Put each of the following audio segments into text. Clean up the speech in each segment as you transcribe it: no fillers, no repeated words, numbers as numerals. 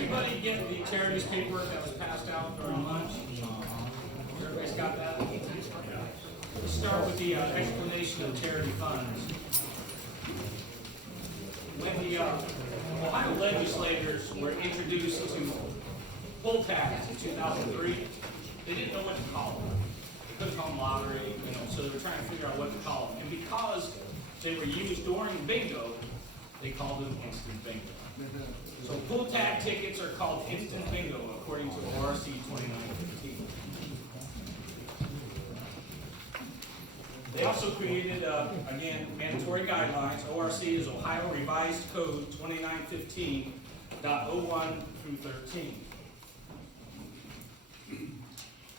everybody get the charities paperwork that was passed out during lunch? Everybody's got that? Let's start with the explanation of charity funds. When the Ohio legislators were introduced to poll tax in 2003, they didn't know what to call them. They couldn't call them lottery, so they were trying to figure out what to call them. And because they were used during bingo, they called them instant bingo. So pool tag tickets are called instant bingo according to ORC 2915. They also created, again, mandatory guidelines. ORC is Ohio Revised Code 2915.01 through 13.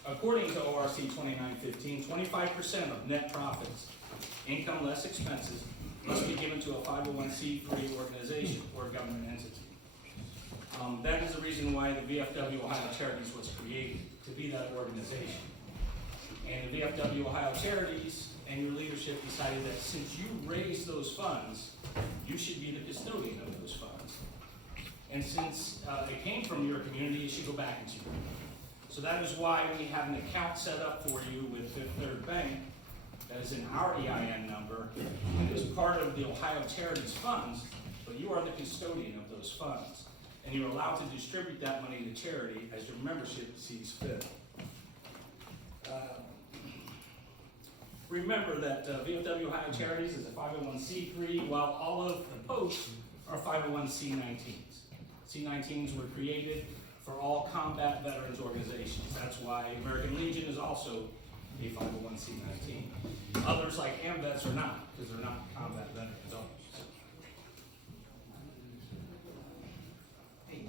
According to ORC 2915, 25% of net profits, income less expenses, must be given to a 501c3 organization or government entity. That is the reason why the VFW Ohio Charities was created, to be that organization. And the VFW Ohio Charities and your leadership decided that since you raised those funds, you should be the custodian of those funds. And since it came from your community, it should go back into your community. So that is why we have an account set up for you with Fifth Third Bank that is in our EIN number and is part of the Ohio Charities funds, but you are the custodian of those funds. And you're allowed to distribute that money to charity as your membership sees fit. Remember that VFW Ohio Charities is a 501c3, while all of the posts are 501c19s. C19s were created for all combat veterans organizations. That's why American Legion is also a 501c19. Others like AMVETS are not, because they're not combat veterans. Hey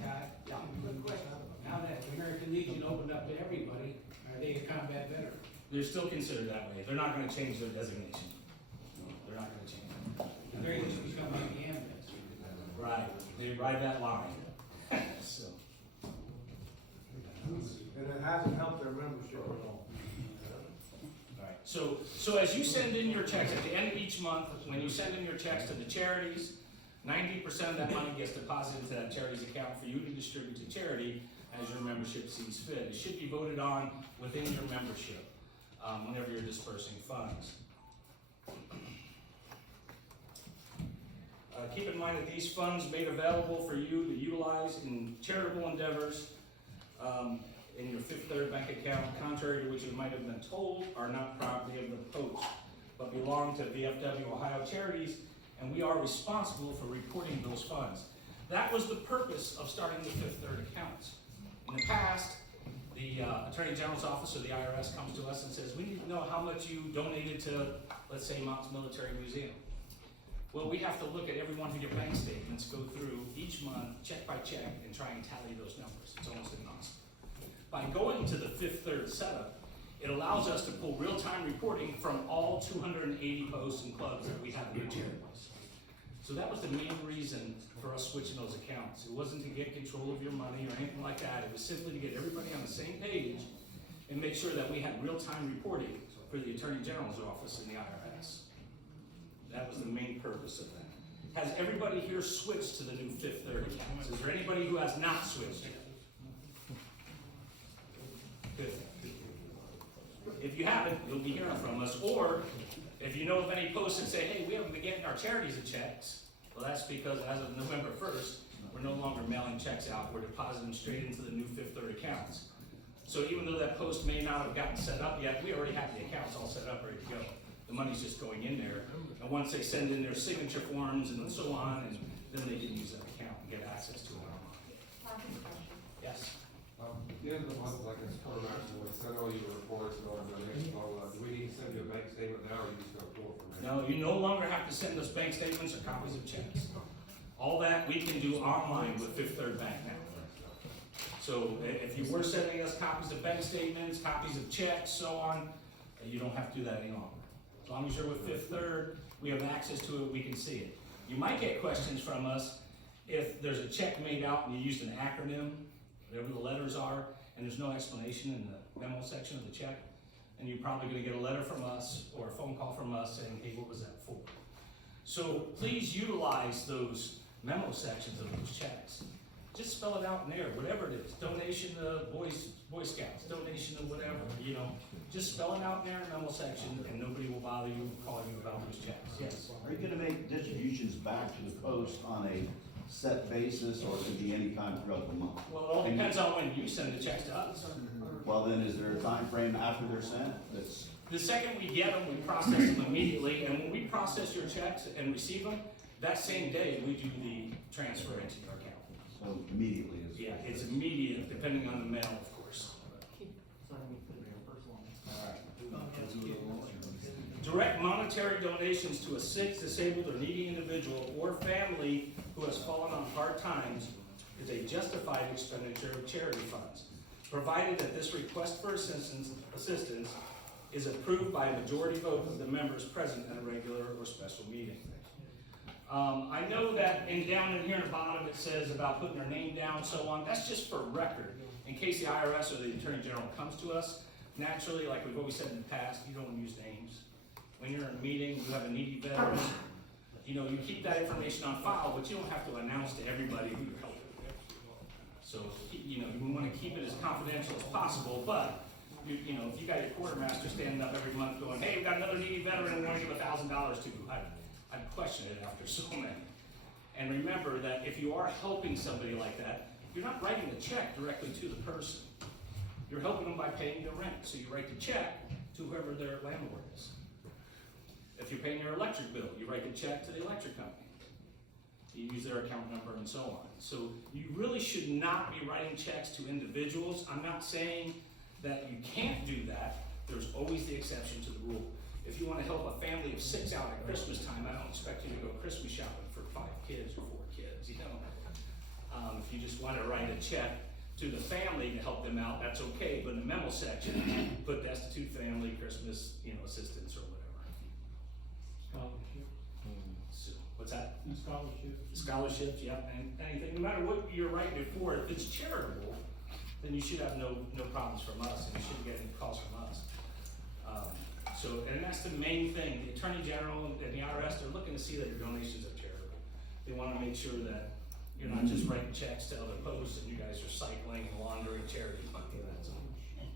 Todd, quick question. Now that American Legion opened up to everybody, are they a combat veteran? They're still considered that way. They're not going to change their designation. They're not going to change it. The very least become like the ambulance. Right. They ride that line. So. And it hasn't helped their membership at all. Right. So as you send in your checks at the end of each month, when you send in your checks to the charities, 90% of that money gets deposited into that charity's account for you to distribute to charity as your membership sees fit. It should be voted on within your membership whenever you're dispersing funds. Keep in mind that these funds made available for you to utilize in charitable endeavors in your Fifth Third Bank account, contrary to which you might have been told, are not property of the post, but belong to VFW Ohio Charities, and we are responsible for reporting those funds. That was the purpose of starting the Fifth Third accounts. In the past, the Attorney General's Office or the IRS comes to us and says, we need to know how much you donated to, let's say, Mounts Military Museum. Well, we have to look at every one of your bank statements, go through each month, check by check, and try and tally those numbers. It's almost impossible. By going to the Fifth Third setup, it allows us to pull real-time reporting from all 280 posts and clubs that we have in the charities. So that was the main reason for us switching those accounts. It wasn't to get control of your money or anything like that. It was simply to get everybody on the same page and make sure that we had real-time reporting for the Attorney General's Office and the IRS. That was the main purpose of that. Has everybody here switched to the new Fifth Third accounts? Is there anybody who has not switched yet? Good. If you haven't, you'll be hearing from us. Or if you know of any posts that say, hey, we haven't been getting our charities checks, well, that's because as of November 1st, we're no longer mailing checks out. We're depositing them straight into the new Fifth Third accounts. So even though that post may not have gotten set up yet, we already have the accounts all set up, ready to go. The money's just going in there. And once they send in their signature forms and so on, and then they can use that account and get access to it online. Yes? At the end of the month, like it's Quartermaster, we send all your reports and all the donations, all that. Do we need to send you a bank statement now, or you just gonna pull it from there? No, you no longer have to send us bank statements or copies of checks. All that we can do online with Fifth Third Bank now. So if you were sending us copies of bank statements, copies of checks, so on, you don't have to do that any longer. As long as you're with Fifth Third, we have access to it, we can see it. You might get questions from us if there's a check made out and you used an acronym, whatever the letters are, and there's no explanation in the memo section of the check, and you're probably gonna get a letter from us or a phone call from us saying, hey, what was that for? So please utilize those memo sections of those checks. just spell it out in there, whatever it is, donation to Boy Scouts, donation to whatever, you know, just spell it out in there in the memo section, and nobody will bother you calling you about those checks, yes. Are you gonna make distributions back to the post on a set basis, or could be any time throughout the month? Well, it all depends on when you send the checks to us. Well, then, is there a time frame after they're sent that's, The second we get them, we process them immediately, and when we process your checks and receive them, that same day, we do the transfer into your account. so immediately is? Yeah, it's immediate, depending on the mail, of course. Direct monetary donations to a sick, disabled, or needy individual or family who has fallen on hard times is a justified expenditure of charity funds, provided that this request for assistance is approved by a majority vote of the members present at a regular or special meeting. I know that down in here in the bottom it says about putting their name down, so on. That's just for record, in case the IRS or the Attorney General comes to us. Naturally, like we've always said in the past, you don't use names. When you're in a meeting, you have a needy veteran, you know, you keep that information on file, but you don't have to announce to everybody who you're helping. So, you know, you want to keep it as confidential as possible, but, you know, if you got your quartermaster standing up every month going, hey, we've got another needy veteran we want to give $1,000 to, I'd question it after so many. And remember that if you are helping somebody like that, you're not writing the check directly to the person. You're helping them by paying their rent, so you write the check to whoever their landlord is. If you're paying your electric bill, you write the check to the electric company. You use their account number and so on. So you really should not be writing checks to individuals. I'm not saying that you can't do that. There's always the exception to the rule. If you want to help a family of 6 out at Christmas time, I don't expect you to go Christmas shopping for 5 kids or 4 kids, you know. If you just want to write a check to the family to help them out, that's okay, but in the memo section, put destitute family, Christmas, you know, assistance or whatever. Scholarship. So, what's that? And scholarship. Scholarships, yeah, and anything, no matter what you're writing it for, if it's charitable, then you should have no problems from us, and you shouldn't get any calls from us. And that's the main thing. The Attorney General and the IRS, they're looking to see that your donations are charitable. They want to make sure that you're not just writing checks to other posts and you guys are cycling and laundering charity money. That's all.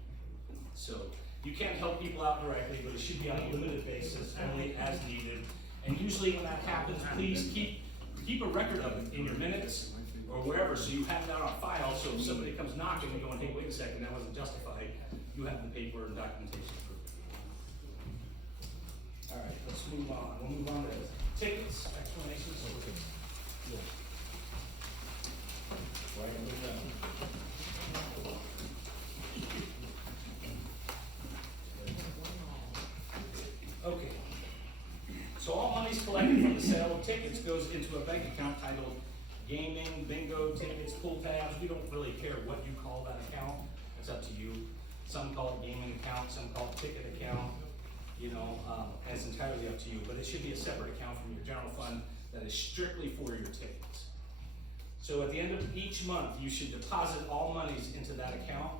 So you can't help people out directly, but it should be on a limited basis, only as needed. And usually when that happens, please keep a record of it in your minutes or wherever, so you have that on file. So if somebody comes knocking and going, hey, wait a second, that wasn't justified, you have the paper and documentation for it. All right, let's move on. We'll move on to tickets, explanations. Okay. So all monies collected from the sale of tickets goes into a bank account titled gaming, bingo, tickets, pool tabs. We don't really care what you call that account. It's up to you. Some call it gaming account, some call it ticket account. You know, and it's entirely up to you, but it should be a separate account from your general fund that is strictly for your tickets. So at the end of each month, you should deposit all monies into that account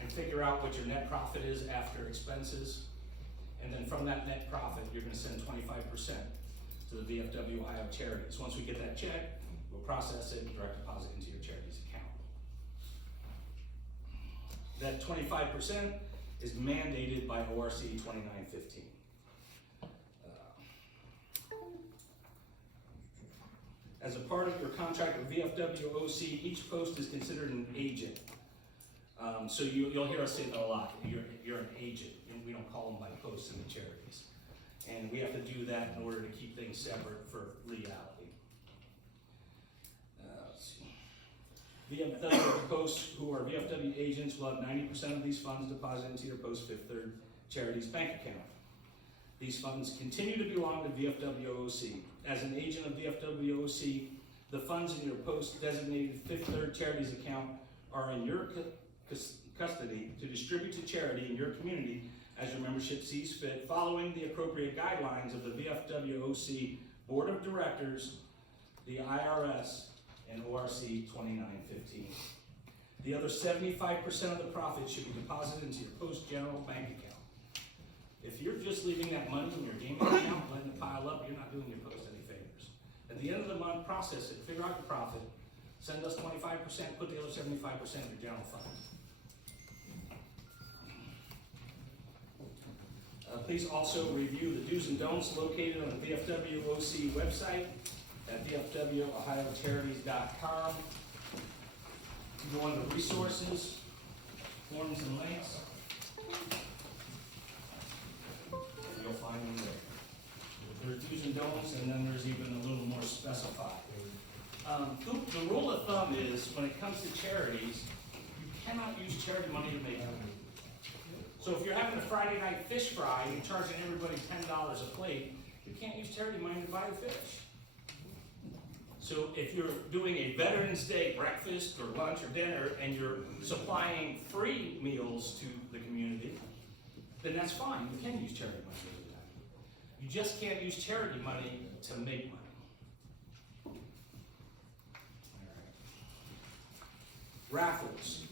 and figure out what your net profit is after expenses. And then from that net profit, you're gonna send 25% to the VFW Ohio Charities. Once we get that check, we'll process it and direct deposit into your charity's account. That 25% is mandated by ORC 2915. As a part of your contract with VFW OC, each post is considered an agent. So you'll hear us say that a lot. You're an agent, and we don't call them by posts in the charities. And we have to do that in order to keep things separate for legality. Let's see. VFW posts who are VFW agents will have 90% of these funds deposited into your post Fifth Third Charities bank account. These funds continue to belong to VFW OC. As an agent of VFW OC, the funds in your post designated Fifth Third Charities account are in your custody to distribute to charity in your community as your membership sees fit, following the appropriate guidelines of the VFW OC Board of Directors, the IRS, and ORC 2915. The other 75% of the profit should be deposited into your post general bank account. If you're just leaving that money in your gaming account, letting it pile up, you're not doing your post any favors. At the end of the month, process it, figure out your profit, Send us 25%, put the other 75% in your general fund. Please also review the do's and don'ts located on the VFW OC website at vfwohiocharities.com. Go under resources, forms and links. You'll find them there. There's do's and don'ts, and then there's even a little more specified. The rule of thumb is when it comes to charities, you cannot use charity money to make money. So if you're having a Friday night fish fry and you're charging everybody $10 a plate, you can't use charity money to buy the fish. So if you're doing a Veterans Day breakfast or lunch or dinner and you're supplying free meals to the community, then that's fine. You can use charity money to do that. You just can't use charity money to make money. Raffles.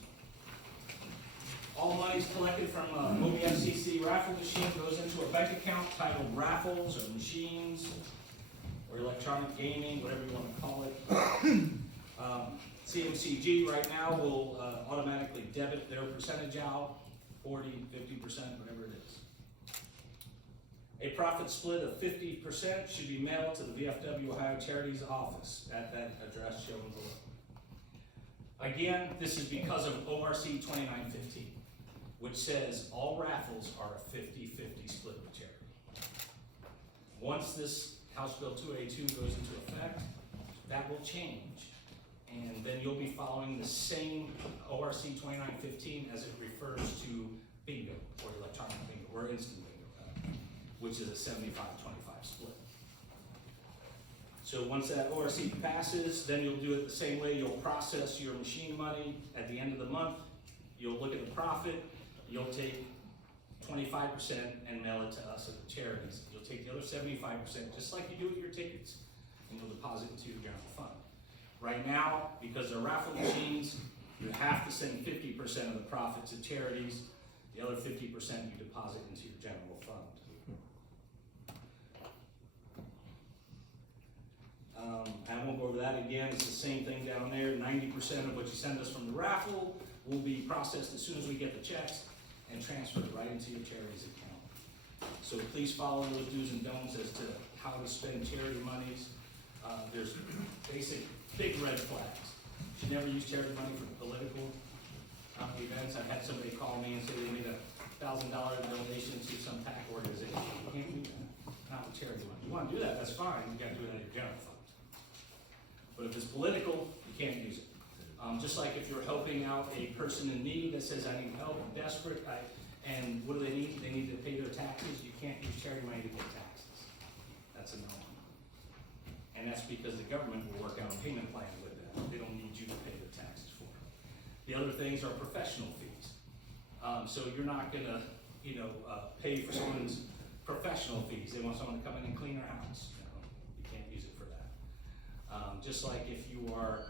All monies collected from OBFCC raffle machine goes into a bank account titled raffles or machines or electronic gaming, whatever you want to call it. CMCG right now will automatically debit their percentage out, 40, 50%, whatever it is. A profit split of 50% should be mailed to the VFW Ohio Charities office at that address shown below. Again, this is because of ORC 2915, which says all raffles are a 50-50 split with charity. Once this House Bill 282 goes into effect, that will change. And then you'll be following the same ORC 2915 as it refers to bingo, or electronic bingo, or instant bingo, which is a 75-25 split. So once that ORC passes, then you'll do it the same way. You'll process your machine money at the end of the month. You'll look at the profit. You'll take 25% and mail it to us at the charities. You'll take the other 75%, just like you do with your tickets, and you'll deposit into your general fund. Right now, because they're raffle machines, you have to send 50% of the profit to charities. The other 50% you deposit into your general fund. I won't go over that again. It's the same thing down there. 90% of what you send us from the raffle will be processed as soon as we get the checks and transferred right into your charity's account. So please follow those do's and don'ts as to how to spend charity monies. There's basic big red flags. You should never use charity money for political events. I've had somebody call me and say they made a $1,000 donation to some PAC organization. You can't do that. Not with charity money. You want to do that, that's fine. You got to do it out of your general fund. But if it's political, you can't use it. Just like if you're helping out a person in need that says, I need help, I'm desperate, and what do they need? They need to pay their taxes. You can't use charity money to pay taxes. That's a no. And that's because the government will work out a payment plan with them. They don't need you to pay the taxes for it. The other things are professional fees. So you're not gonna, pay for someone's professional fees. They want someone to come in and clean their house. You can't use it for that. Just like if you are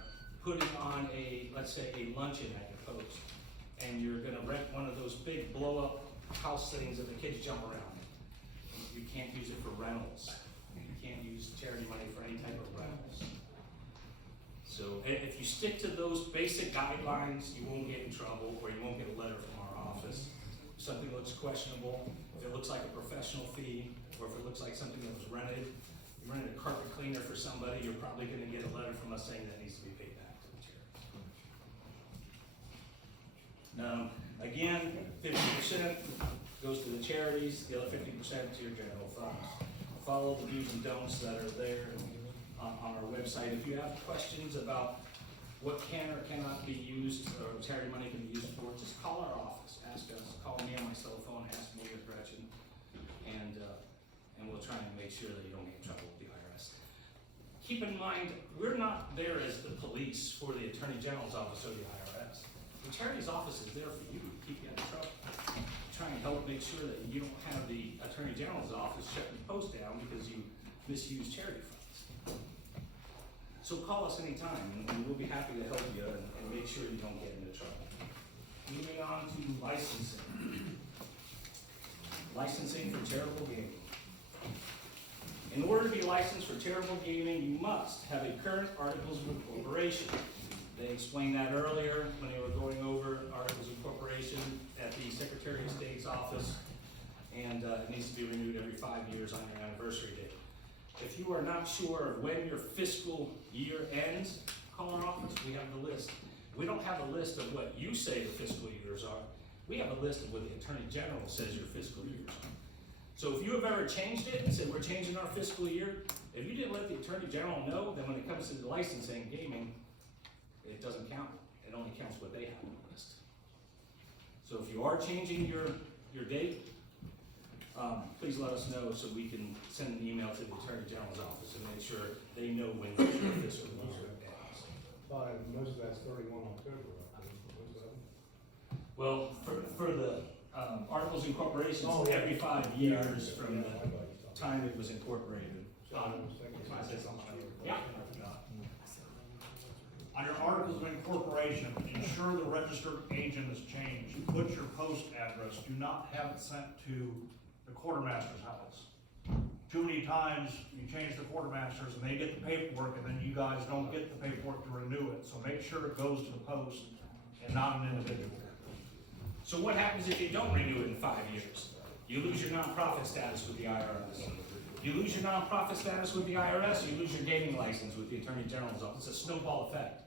putting on let's say a luncheon at your post, and you're gonna rent one of those big blow-up house things that the kids jump around. You can't use it for rentals. You can't use charity money for any type of rentals. So if you stick to those basic guidelines, you won't get in trouble, or you won't get a letter from our office. If something looks questionable, if it looks like a professional fee, or if it looks like something that was rented, you rented a carpet cleaner for somebody, you're probably gonna get a letter from us saying that needs to be paid back to the charity. Again, 50% goes to the charities, the other 50% to your general funds. Follow the do's and don'ts that are there on our website. If you have questions about what can or cannot be used, or charity money can be used for, just call our office, ask us, call me on my cell phone, ask me or Gretchen, and we'll try and make sure that you don't get in trouble with the IRS. Keep in mind, we're not there as the police for the Attorney General's office or the IRS. The charity's office is there for you to keep you out of trouble. Try and help make sure that you don't have the Attorney General's office shutting the post down because you misuse charity funds. So call us anytime, and we'll be happy to help you and make sure you don't get into trouble. Moving on to licensing. Licensing for charitable gaming. In order to be licensed for charitable gaming, you must have a current Articles of Incorporation. They explained that earlier when they were going over articles of incorporation at the Secretary of State's office, and it needs to be renewed every 5 years on your anniversary date. If you are not sure of when your fiscal year ends, call our office, we have the list. We don't have a list of what you say the fiscal years are. We have a list of what the Attorney General says your fiscal years are. So if you have ever changed it and said, we're changing our fiscal year, if you didn't let the Attorney General know, then when it comes to the licensing gaming, it doesn't count. It only counts what they have on the list. So if you are changing your date, please let us know so we can send an email to the Attorney General's office and make sure they know when your fiscal year ends. Most of that's 31 October, I think, most of them. Well, for the articles of incorporation, Oh, it's yeah. every 5 years from Yeah, the I thought you were talking. time it was incorporated. So I was thinking- Can I say something? Yeah. Under Articles of Incorporation, ensure the registered agent is changed. Put your post address. Do not have it sent to the quartermaster's house. Too many times you change the quartermasters and they get the paperwork and then you guys don't get the paperwork to renew it. So make sure it goes to the post and not an individual. So what happens if you don't renew it in 5 years? You lose your nonprofit status with the IRS. You lose your nonprofit status with the IRS, you lose your gaming license with the Attorney General's office. It's a snowball effect.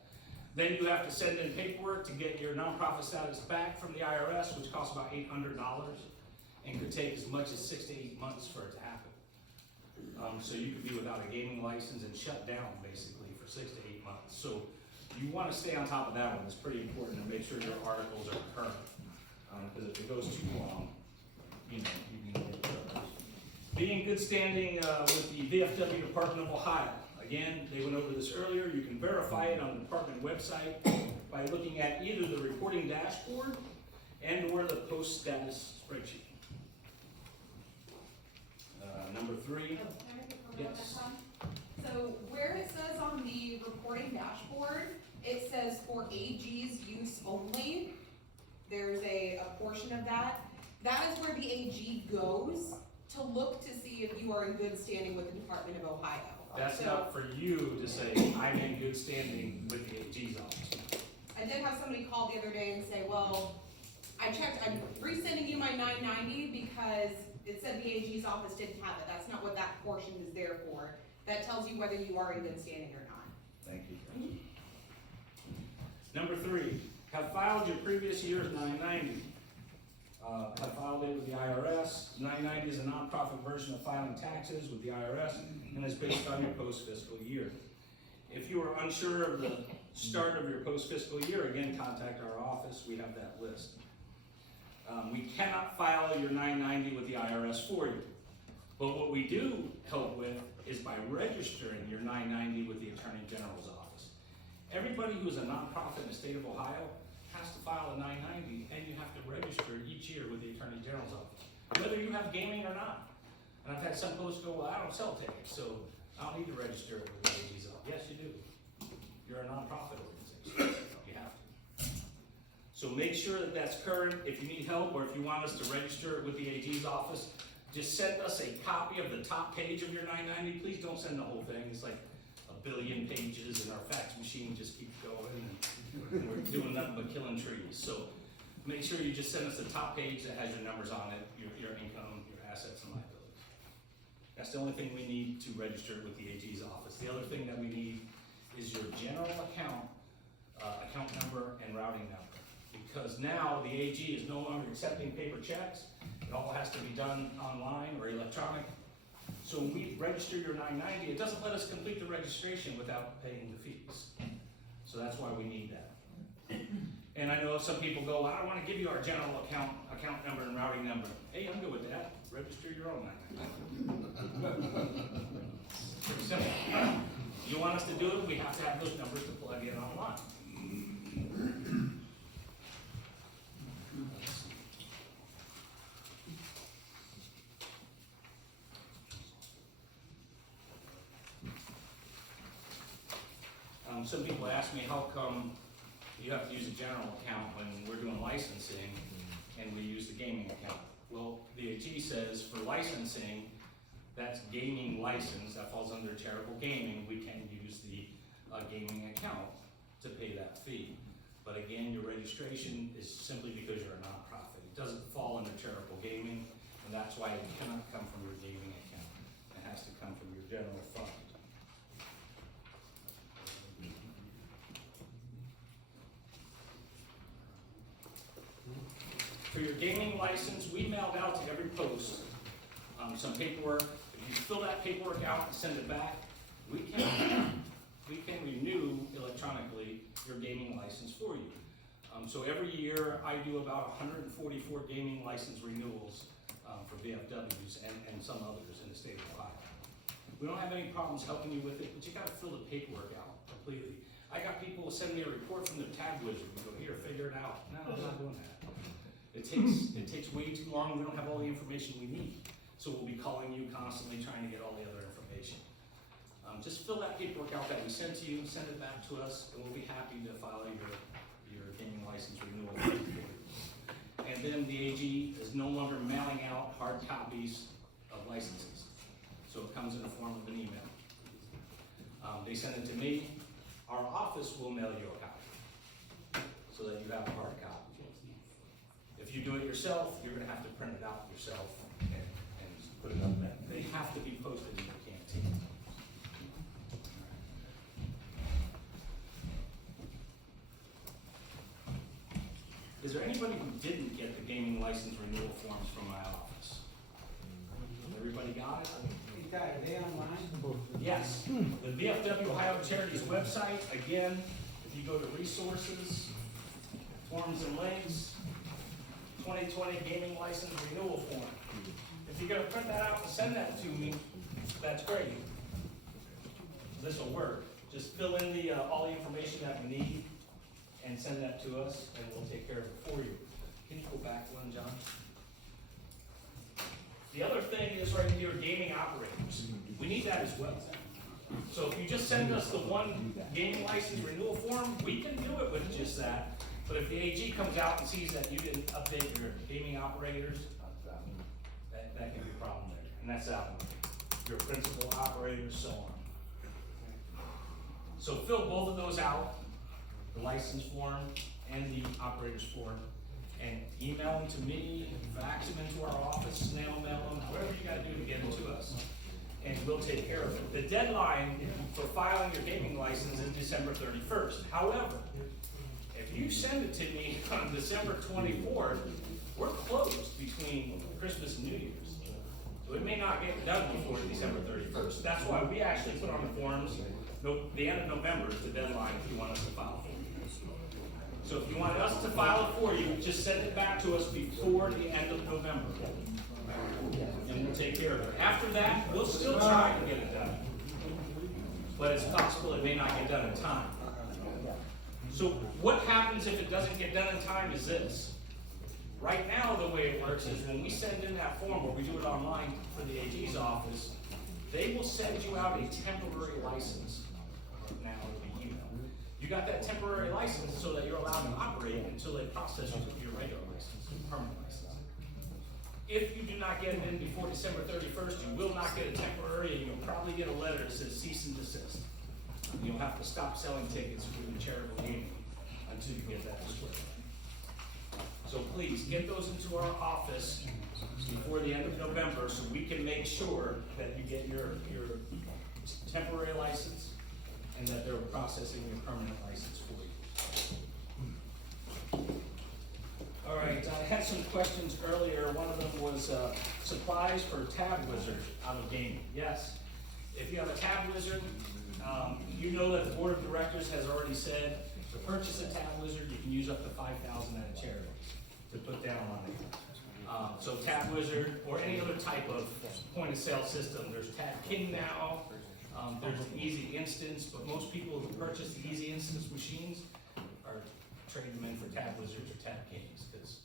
Then you have to send in paperwork to get your nonprofit status back from the IRS, which costs about $800 and could take as much as 6 to 8 months for it to happen. So you could be without a gaming license and shut down basically for 6 to 8 months. So you want to stay on top of that one. It's pretty important to make sure your articles are current. Because if it goes too long, you can get in trouble. Be in good standing with the VFW Department of Ohio. Again, they went over this earlier. You can verify it on the department website by looking at either the reporting dashboard and or the post status spreadsheet. Number 3. Oh, can I make a comment on Yes. that, Tom? So where it says on the reporting dashboard, it says for AG's use only. There's a portion of that. That is where the AG goes to look to see if you are in good standing with the Department of Ohio. That's So, not for you to say, I'm in good standing with the AG's office. I did have somebody call the other day and say, well, I checked, I'm resending you my 990 because it said the AG's office didn't have it. That's not what that portion is there for. That tells you whether you are in good standing or not. Thank you. Number 3, have filed your previous year's 990. Have filed it with the IRS. 990 is a nonprofit version of filing taxes with the IRS and is based on your post-fiscal year. If you are unsure of the start of your post-fiscal year, again, contact our office. We have that list. We cannot file your 990 with the IRS for you. But what we do help with is by registering your 990 with the Attorney General's office. Everybody who's a nonprofit in the state of Ohio has to file a 990, and you have to register each year with the Attorney General's office, whether you have gaming or not. And I've had some folks go, well, I don't sell tickets, so I don't need to register it with the AG's office. Yes, you do. You're a nonprofit organization. You have to. So make sure that that's current. If you need help or if you want us to register it with the AG's office, just send us a copy of the top page of your 990. Please don't send the whole thing. It's like 1 billion pages and our fax machine just keeps going and we're doing nothing but killing trees. So make sure you just send us the top page that has your numbers on it, your income, your assets and liabilities. That's the only thing we need to register it with the AG's office. The other thing that we need is your general account, account number and routing number. Because now the AG is no longer accepting paper checks. It all has to be done online or electronic. So when we register your 990, it doesn't let us complete the registration without paying the fees. So that's why we need that. And I know some people go, I don't want to give you our general account number and routing number. Hey, I'm good with that. Register your own 990. Pretty simple. You want us to do it, we have to have those numbers to plug in online. Some people ask me, how come you have to use a general account when we're doing licensing and we use the gaming account? Well, the AG says for licensing, that's gaming license, that falls under charitable gaming, we can use the gaming account. to pay that fee. But again, your registration is simply because you're a nonprofit. It doesn't fall under charitable gaming, and that's why it cannot come from your gaming account. It has to come from your general fund. For your gaming license, we mailed out to every post some paperwork. If you fill that paperwork out and send it back, we can renew electronically your gaming license for you. So every year I do about 144 gaming license renewals for VFWs and some others in the state of Ohio. We don't have any problems helping you with it, but you gotta fill the paperwork out completely. I got people who send me a report from the tab wizard and go, here, figure it out. No, I'm not doing that. It takes way too long. We don't have all the information we need. So we'll be calling you constantly trying to get all the other information. Just fill that paperwork out that we sent to you, send it back to us, and we'll be happy to file your gaming license renewal for you. And then the AG is no longer mailing out hard copies of licenses. So it comes in the form of an email. They send it to me. Our office will mail you a copy so that you have a hard copy. If you do it yourself, you're gonna have to print it out yourself and put it up there. They have to be posted in your canteen. Is there anybody who didn't get the gaming license renewal forms from my office? Everybody got it? Are they online? Yes. The VFW Ohio Charities website, again, if you go to resources, forms and links, 2020 gaming license renewal form. If you're gonna print that out and send that to me, that's great. This will work. Just fill in the all the information that we need and send that to us, and we'll take care of it for you. Can you go back one, John? The other thing is right here, gaming operators. We need that as well. So if you just send us the one gaming license renewal form, we can do it with just that. But if the AG comes out and sees that you didn't update your gaming operators, that can be a problem there. And that's out. Your principal operators, so on. So fill both of those out, the license form and the operator's form, and email them to me, fax them into our office, snail mail them, whatever you gotta do to get them to us. And we'll take care of it. The deadline for filing your gaming license is December 31st. However, if you send it to me on December 24th, we're closed between Christmas and New Year's. So it may not get done before December 31st. That's why we actually put on the forms, the end of November is the deadline if you want us to file for you. So if you want us to file it for you, just send it back to us before the end of November. And we'll take care of it. After that, we'll still try to get it done. But it's possible it may not get done in time. So what happens if it doesn't get done in time is this. Right now, the way it works is when we send in that form, or we do it online for the AG's office, they will send you out a temporary license. Now it'll be emailed. You got that temporary license so that you're allowed to operate until they process your regular license, permanent license. If you do not get it in before December 31st, you will not get a temporary, and you'll probably get a letter that says cease and desist. You'll have to stop selling tickets for the charitable gaming until you get that squared away. So please, get those into our office before the end of November so we can make sure that you get your temporary license and that they're processing your permanent license for you. All right, I had some questions earlier. One of them was supplies for Tab Wizard out of gaming. Yes, if you have a Tab Wizard, you know that the board of directors has already said to purchase a Tab Wizard, you can use up to $5,000 at a charity to put down on it. So Tab Wizard or any other type of point of sale system. There's Tab King now. There's an Easy Instance, but most people who purchase the Easy Instance machines are trading them in for Tab Wizards or Tab Kings because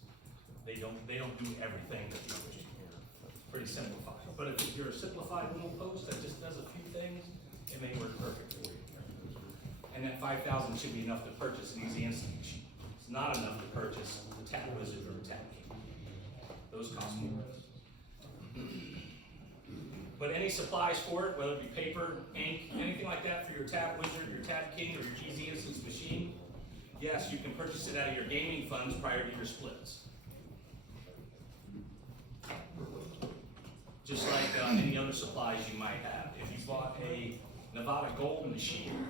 they don't do everything that the others do. It's pretty simplified. But if you're a simplified little post that just does a few things, it may work perfect for you. And that $5,000 should be enough to purchase an Easy Instant machine. It's not enough to purchase a Tab Wizard or a Tab King. Those cost more. But any supplies for it, whether it be paper, ink, anything like that for your Tab Wizard, your Tab King, or your GZ Instance machine, yes, you can purchase it out of your gaming funds prior to your splits. Just like any other supplies you might have. If you bought a Nevada Gold machine,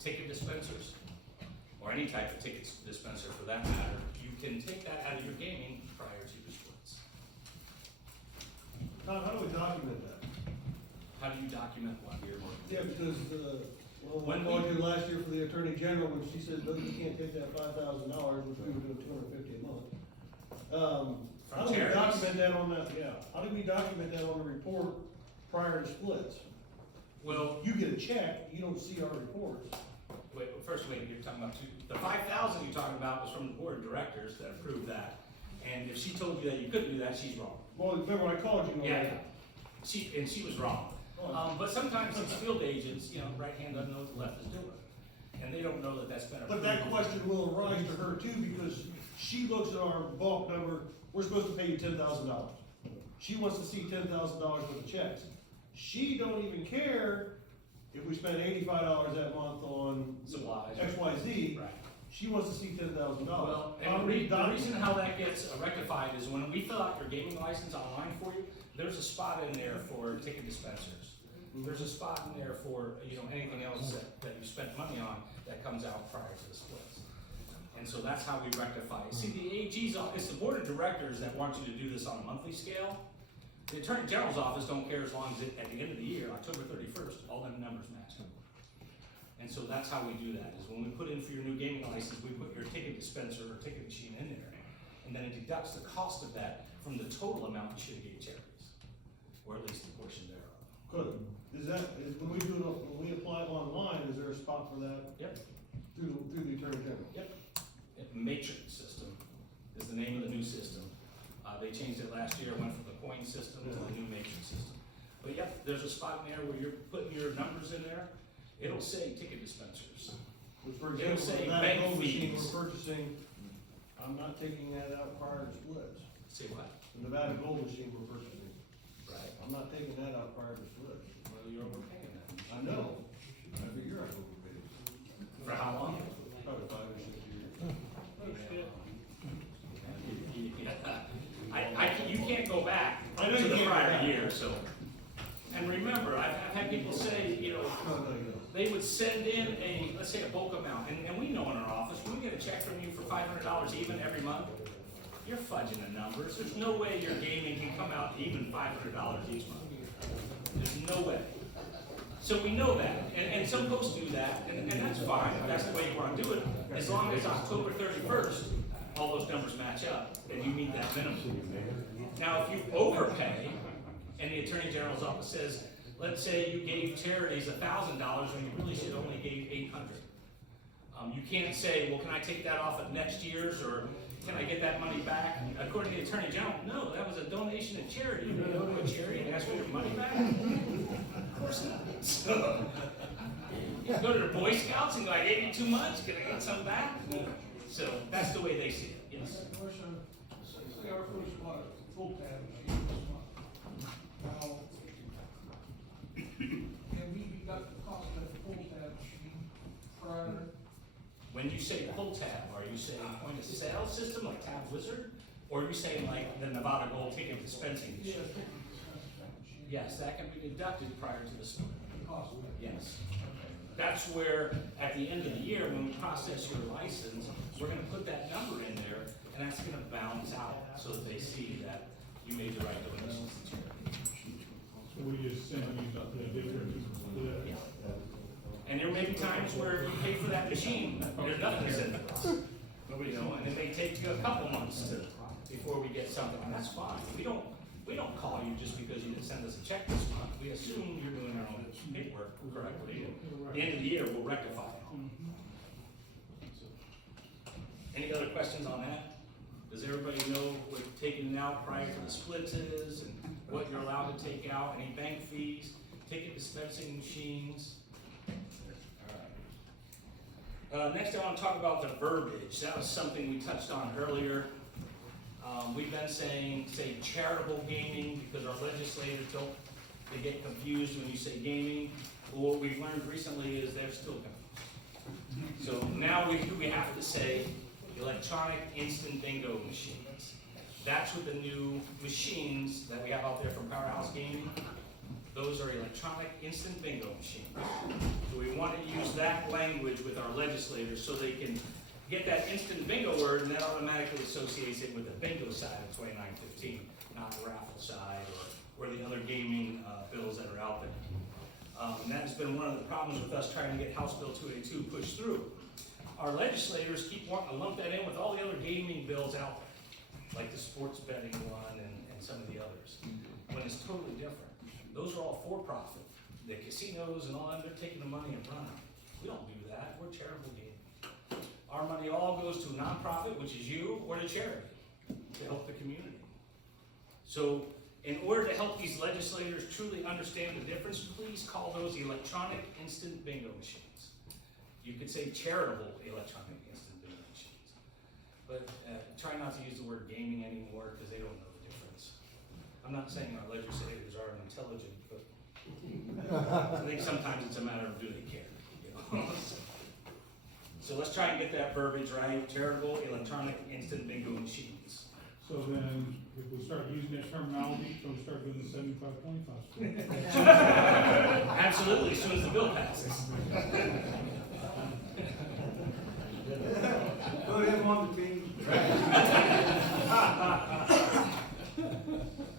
ticket dispensers, or any type of ticket dispenser for that matter, you can take that out of your gaming prior to your splits. Tom, how do we document that? How do you document what year? Yeah, because, well, When when we we- called you last year for the Attorney General, when she said, look, you can't take that $5,000, which we were doing $250 a month. How do we charities? document that on that, yeah, how do we document that on the report prior to splits? Well, You get a check, you don't see our reports. wait, you're talking about the 5,000 you're talking about was from the board of directors that approved that. And if she told you that you couldn't do that, she's wrong. Well, remember I called you on Yeah, that? she was wrong. But sometimes these field agents, you know, right hand doesn't know what the left is doing. And they don't know that that's been approved. But that question will arise to her too, because she looks at our bulk number, we're supposed to pay you $10,000. She wants to see $10,000 worth of checks. She don't even care if we spend $85 that month on Supplies. XYZ. Right. She wants to see $10,000. Well, and the reason how that gets rectified is when we fill out your gaming license online for you, there's a spot in there for ticket dispensers. There's a spot in there for, you know, anything else that you spent money on that comes out prior to the splits. And so that's how we rectify it. See, the AG's, it's the board of directors that want you to do this on a monthly scale. The Attorney General's office don't care as long as at the end of the year, October 31st, all them numbers match up. And so that's how we do that, is when we put in for your new gaming license, we put your ticket dispenser or ticket machine in there. And then it deducts the cost of that from the total amount you should have gave charities, or at least a portion thereof. Good. When we do it, when we apply online, is there a spot for that Yep, through the Attorney General? yep. Matrix system is the name of the new system. They changed it last year, went from the coin system to the new matrix system. But yep, there's a spot in there where you're putting your numbers in there. It'll say ticket dispensers. Which, for It'll example, say that bank gold machine fees. we're purchasing, I'm not taking that out prior to splits. Say what? The Nevada gold machine we're purchasing, Right. I'm not taking that out prior to splits. Well, you're overpaying that. I know, every year I overpaid, For how long? probably 5 or 6 years. You can't go back I know to you the can't go prior back. year, so. And remember, I've had people say, you know, No, you don't. they would send in let's say a bulk amount, and we know in our office, when we get a check from you for $500 even every month, you're fudging the numbers. There's no way your gaming can come out even $500 each month. There's no way. So we know that, and some folks do that, and that's fine, if that's the way you wanna do it, as long as October 31st, all those numbers match up, and you meet that minimum. Now, if you overpay, and the Attorney General's office says, let's say you gave charities $1,000 when you really should only gave $800. You can't say, well, can I take that off at next year's, or can I get that money back? According to the Attorney General, no, that was a donation to charity. You go to a charity and ask for your money back? Of course not. So, you go to the Boy Scouts and go, I gave you too much, can I get some back? So that's the way they see it, yes. Question, say our first one, full tab machine this month. Now, can we deduct the cost of the full tab machine prior? When you say pull tab, are you saying point of sale system like Tab Wizard? Or are you saying like the Nevada Gold ticket dispensing machine? Yes, that can be deducted prior to the split. Cost of it. Yes. That's where, at the end of the year, when we process your license, we're gonna put that number in there, and that's gonna balance out, so that they see that you made the right donations to charity. So we just send you the difference. Yeah. And there may be times where you pay for that machine, there's nothing to send to us. You know, and it may take you a couple months before we get something, and that's fine. We don't call you just because you didn't send us a check this month. We assume you're doing our own paperwork correctly, and at the end of the year, we'll rectify it. Any other questions on that? Does everybody know what taking out prior to the splits is, and what you're allowed to take out, any bank fees, ticket dispensing machines? Next, I want to talk about the verbiage. That was something we touched on earlier. We've been saying, say, charitable gaming, because our legislators don't they get confused when you say gaming. Well, what we've learned recently is they're still confused. So now we have to say electronic instant bingo machines. That's what the new machines that we have out there from Powerhouse Gaming, those are electronic instant bingo machines. So we want to use that language with our legislators so they can get that instant bingo word and that automatically associates it with the bingo side of 2915, not the raffle side or the other gaming bills that are out there. And that has been one of the problems with us trying to get House Bill 282 pushed through. Our legislators keep wanting to lump that in with all the other gaming bills out there, like the sports betting one and some of the others, when it's totally different. Those are all for-profit. The casinos and all that, they're taking the money and running. We don't do that. We're charitable gaming. Our money all goes to a nonprofit, which is you, or to charity, to help the community. So, in order to help these legislators truly understand the difference, please call those electronic instant bingo machines. You could say charitable electronic instant bingo machines. But try not to use the word gaming anymore because they don't know the difference. I'm not saying our legislators aren't intelligent, but I think sometimes it's a matter of do they care, you know? So let's try and get that verbiage right. Charitable electronic instant bingo machines. So then, if we start using that terminology, so we start doing the 75-25 split. Absolutely, as soon as the bill passes. Put him on the team.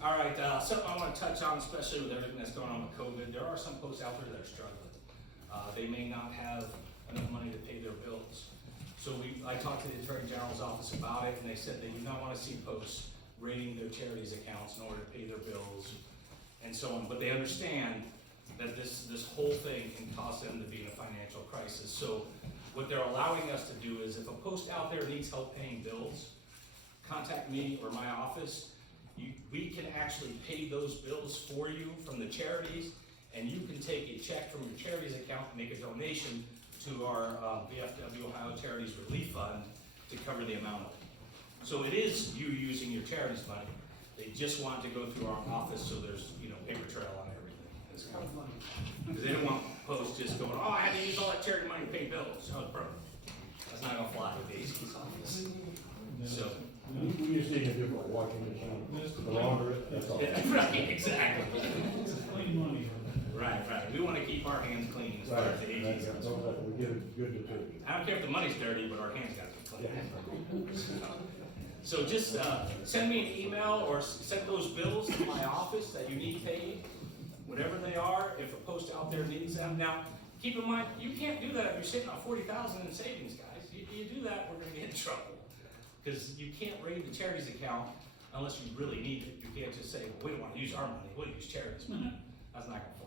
All right, something I want to touch on, especially with everything that's going on with COVID, there are some posts out there that are struggling. They may not have enough money to pay their bills. So I talked to the Attorney General's office about it, and they said they do not want to see posts raiding their charities accounts in order to pay their bills and so on. But they understand that this whole thing can cause them to be in a financial crisis. So what they're allowing us to do is if a post out there needs help paying bills, contact me or my office. We can actually pay those bills for you from the charities, and you can take a check from your charities account and make a donation to our VFW Ohio Charities Relief Fund to cover the amount of it. So it is you using your charities money. They just want to go through our office so there's, you know, paper trail on everything. It's kind of funny. Because they don't want posts just going, oh, I had to use all that charity money to pay bills. Oh, bro, that's not gonna fly with the AG's office. So. We just need a different washing machine, the launder it, that's all. Yeah, right, exactly. Clean money. Right. We want to keep our hands clean as far as the AG's Right, concerned. we get a good detergent. I don't care if the money's dirty, but our hands got to be clean. So just send me an email or send those bills to my office that you need paid, whatever they are, if a post out there needs them. Now, keep in mind, you can't do that if you're sitting on $40,000 in savings, guys. You do that, we're gonna get in trouble. Because you can't raid the charities account unless you really need it. You can't just say, well, we don't want to use our money, we'll use charities money. That's not gonna fly.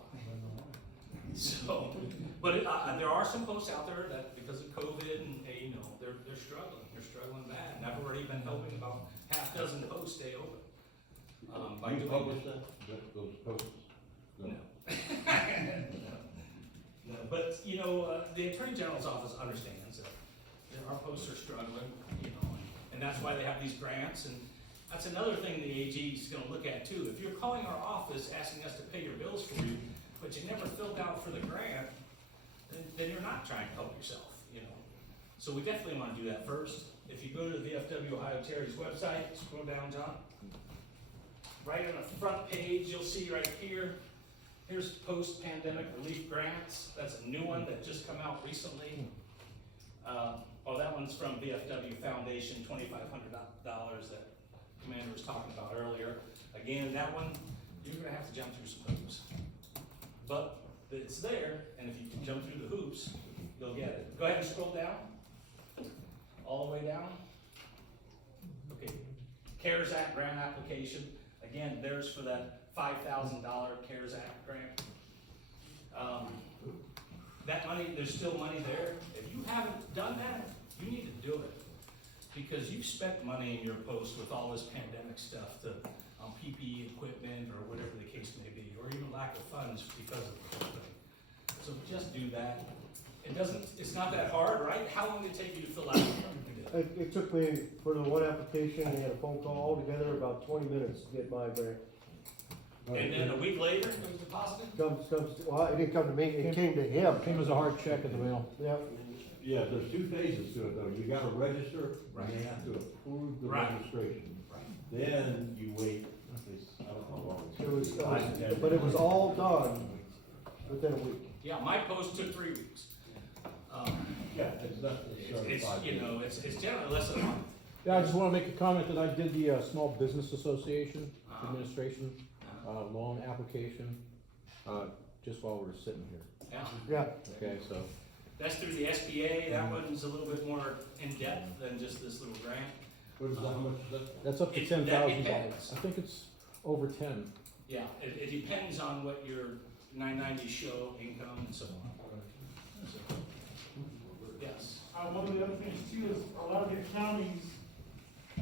So, but there are some posts out there that because of COVID and, you know, they're struggling. They're struggling bad. And I've already been helping about half dozen posts stay open. By You doing publish those posts? No. No, but, you know, the Attorney General's office understands that our posts are struggling, you know, and that's why they have these grants. And that's another thing the AG is gonna look at too. If you're calling our office asking us to pay your bills for you, but you never filled out for the grant, then you're not trying to help yourself, you know. So we definitely wanna do that first. If you go to the VFW Ohio Charities website, scroll down, John. Right on the front page, you'll see right here, here's post-pandemic relief grants. That's a new one that just come out recently. Oh, that one's from VFW Foundation, $2,500 that Commander was talking about earlier. Again, that one, you're gonna have to jump through some hoops. But it's there, and if you can jump through the hoops, you'll get it. Go ahead and scroll down. All the way down. Okay, CARES Act grant application. Again, there's for that $5,000 CARES Act grant. That money, there's still money there. If you haven't done that, you need to do it. Because you've spent money in your post with all this pandemic stuff, the PPE equipment or whatever the case may be, or even lack of funds because of the whole thing. So just do that. It's not that hard, right? How long did it take you to fill out? It took me, for the one application, we had a phone call altogether, about 20 minutes to get my grant. And then a week later, It was deposited? well, it didn't come to me, it came to him. Came as a hard check in the mail. Yep. Yeah, there's two phases to it though. You gotta register, Right. and they have to approve the Right. registration. Right. Then you wait, I don't know how long. It was, but it was all done within a week. yeah, my post took 3 weeks. Yeah, it's not, It's, you know, it's generally less than a month. Yeah, I just wanna make a comment that I did the, Small Business Association Uh-huh. Administration, loan application, just while we're sitting here. Yeah, Yeah, Okay, so, that's through the SBA, that one's a little bit more in-depth than just this little grant. What is that, how much is that? that's up to That $10,000. depends. I think it's over 10. Yeah, it depends on what your 990 show income and so on. So, yes, One of the other things too is a lot of the counties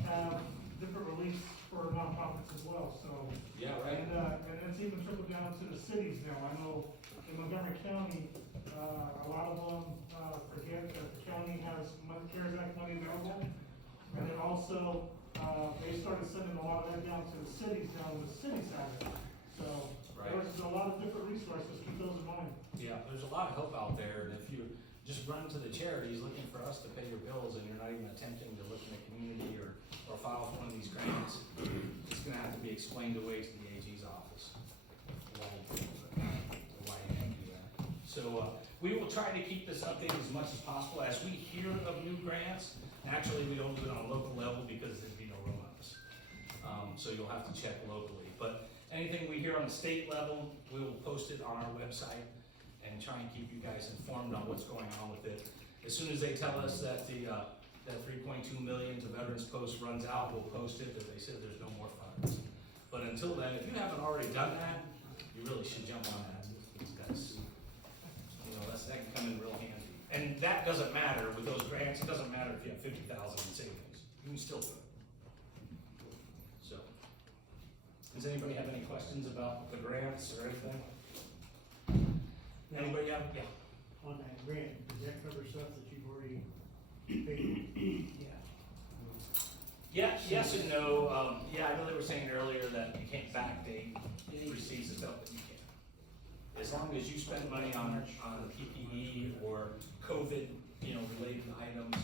have different reliefs for nonprofits as well, so. yeah, right. And it's even trickled down to the cities now. I know in Montgomery County, a lot of them, forget that the county has CARES Act money available. And then also, they started sending a lot of that down to the cities, down the city side. So, Right. there's a lot of different resources, keep those in mind. Yeah, there's a lot of help out there, and if you just run to the charities looking for us to pay your bills and you're not even attempting to look in the community or file for one of these grants, it's gonna have to be explained away to the AG's office. Why you can't do that. So, we will try to keep this updated as much as possible. As we hear of new grants, actually, we don't do it on a local level because there'd be no room on us. So you'll have to check locally, but anything we hear on the state level, we will post it on our website and try and keep you guys informed on what's going on with it. As soon as they tell us that that 3.2 million to Veterans Post runs out, we'll post it, that they said there's no more funds. But until then, if you haven't already done that, you really should jump on that, because, you know, that can come in real handy. And that doesn't matter with those grants, it doesn't matter if you have 50,000 in savings, you can still do it. So, does anybody have any questions about the grants or anything? Anybody have, yeah? On that grant, does that cover stuff that you've already paid? Yeah, yes and no. Yeah, I know they were saying earlier that you can't backdate receipts and stuff, but you can. As long as you spend money on PPE or COVID, you know, related items,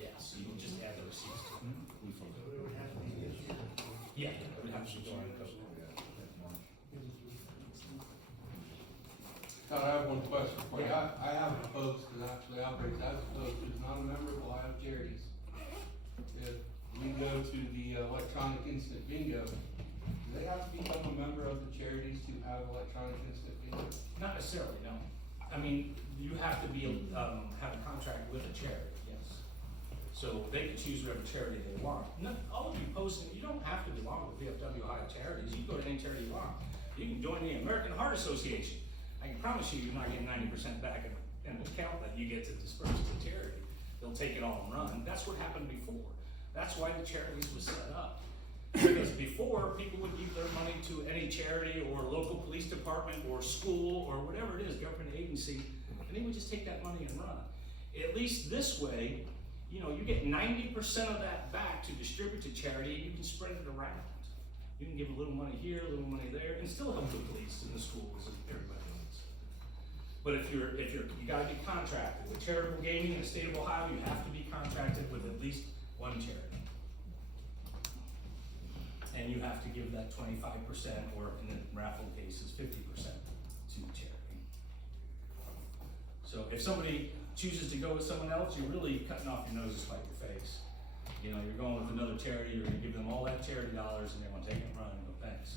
yes, you can just add the receipts to it. So it would have to be this year. Yeah, it would have to be during COVID. I have one question for you. I have a post that actually operates as a post, it's not a member of Ohio Charities. If we go to the electronic instant bingo, do they have to become a member of the charities to have electronic instant bingo? Not necessarily, no. I mean, you have to be, have a contract with a charity, yes. So they can choose whatever charity they want. All of you posting, you don't have to belong with VFW Ohio Charities, you can go to any charity you want. You can join the American Heart Association. I can promise you, you're not getting 90% back in the account that you get to disperse to charity. They'll take it all and run. That's what happened before. That's why the charities was set up. Because before, people would give their money to any charity or local police department or school or whatever it is, government agency, and they would just take that money and run. At least this way, you know, you get 90% of that back to distribute to charity, and you can spread it around. You can give a little money here, a little money there, and still help the police and the schools and everybody else. But if you gotta be contracted with charitable gaming in the state of Ohio, you have to be contracted with at least one charity. And you have to give that 25%, or in the raffle cases, 50% to charity. So if somebody chooses to go with someone else, you're really cutting off your nose to spite your face. You know, you're going with another charity, you're gonna give them all that charity dollars, and they're gonna take it and run and go, thanks.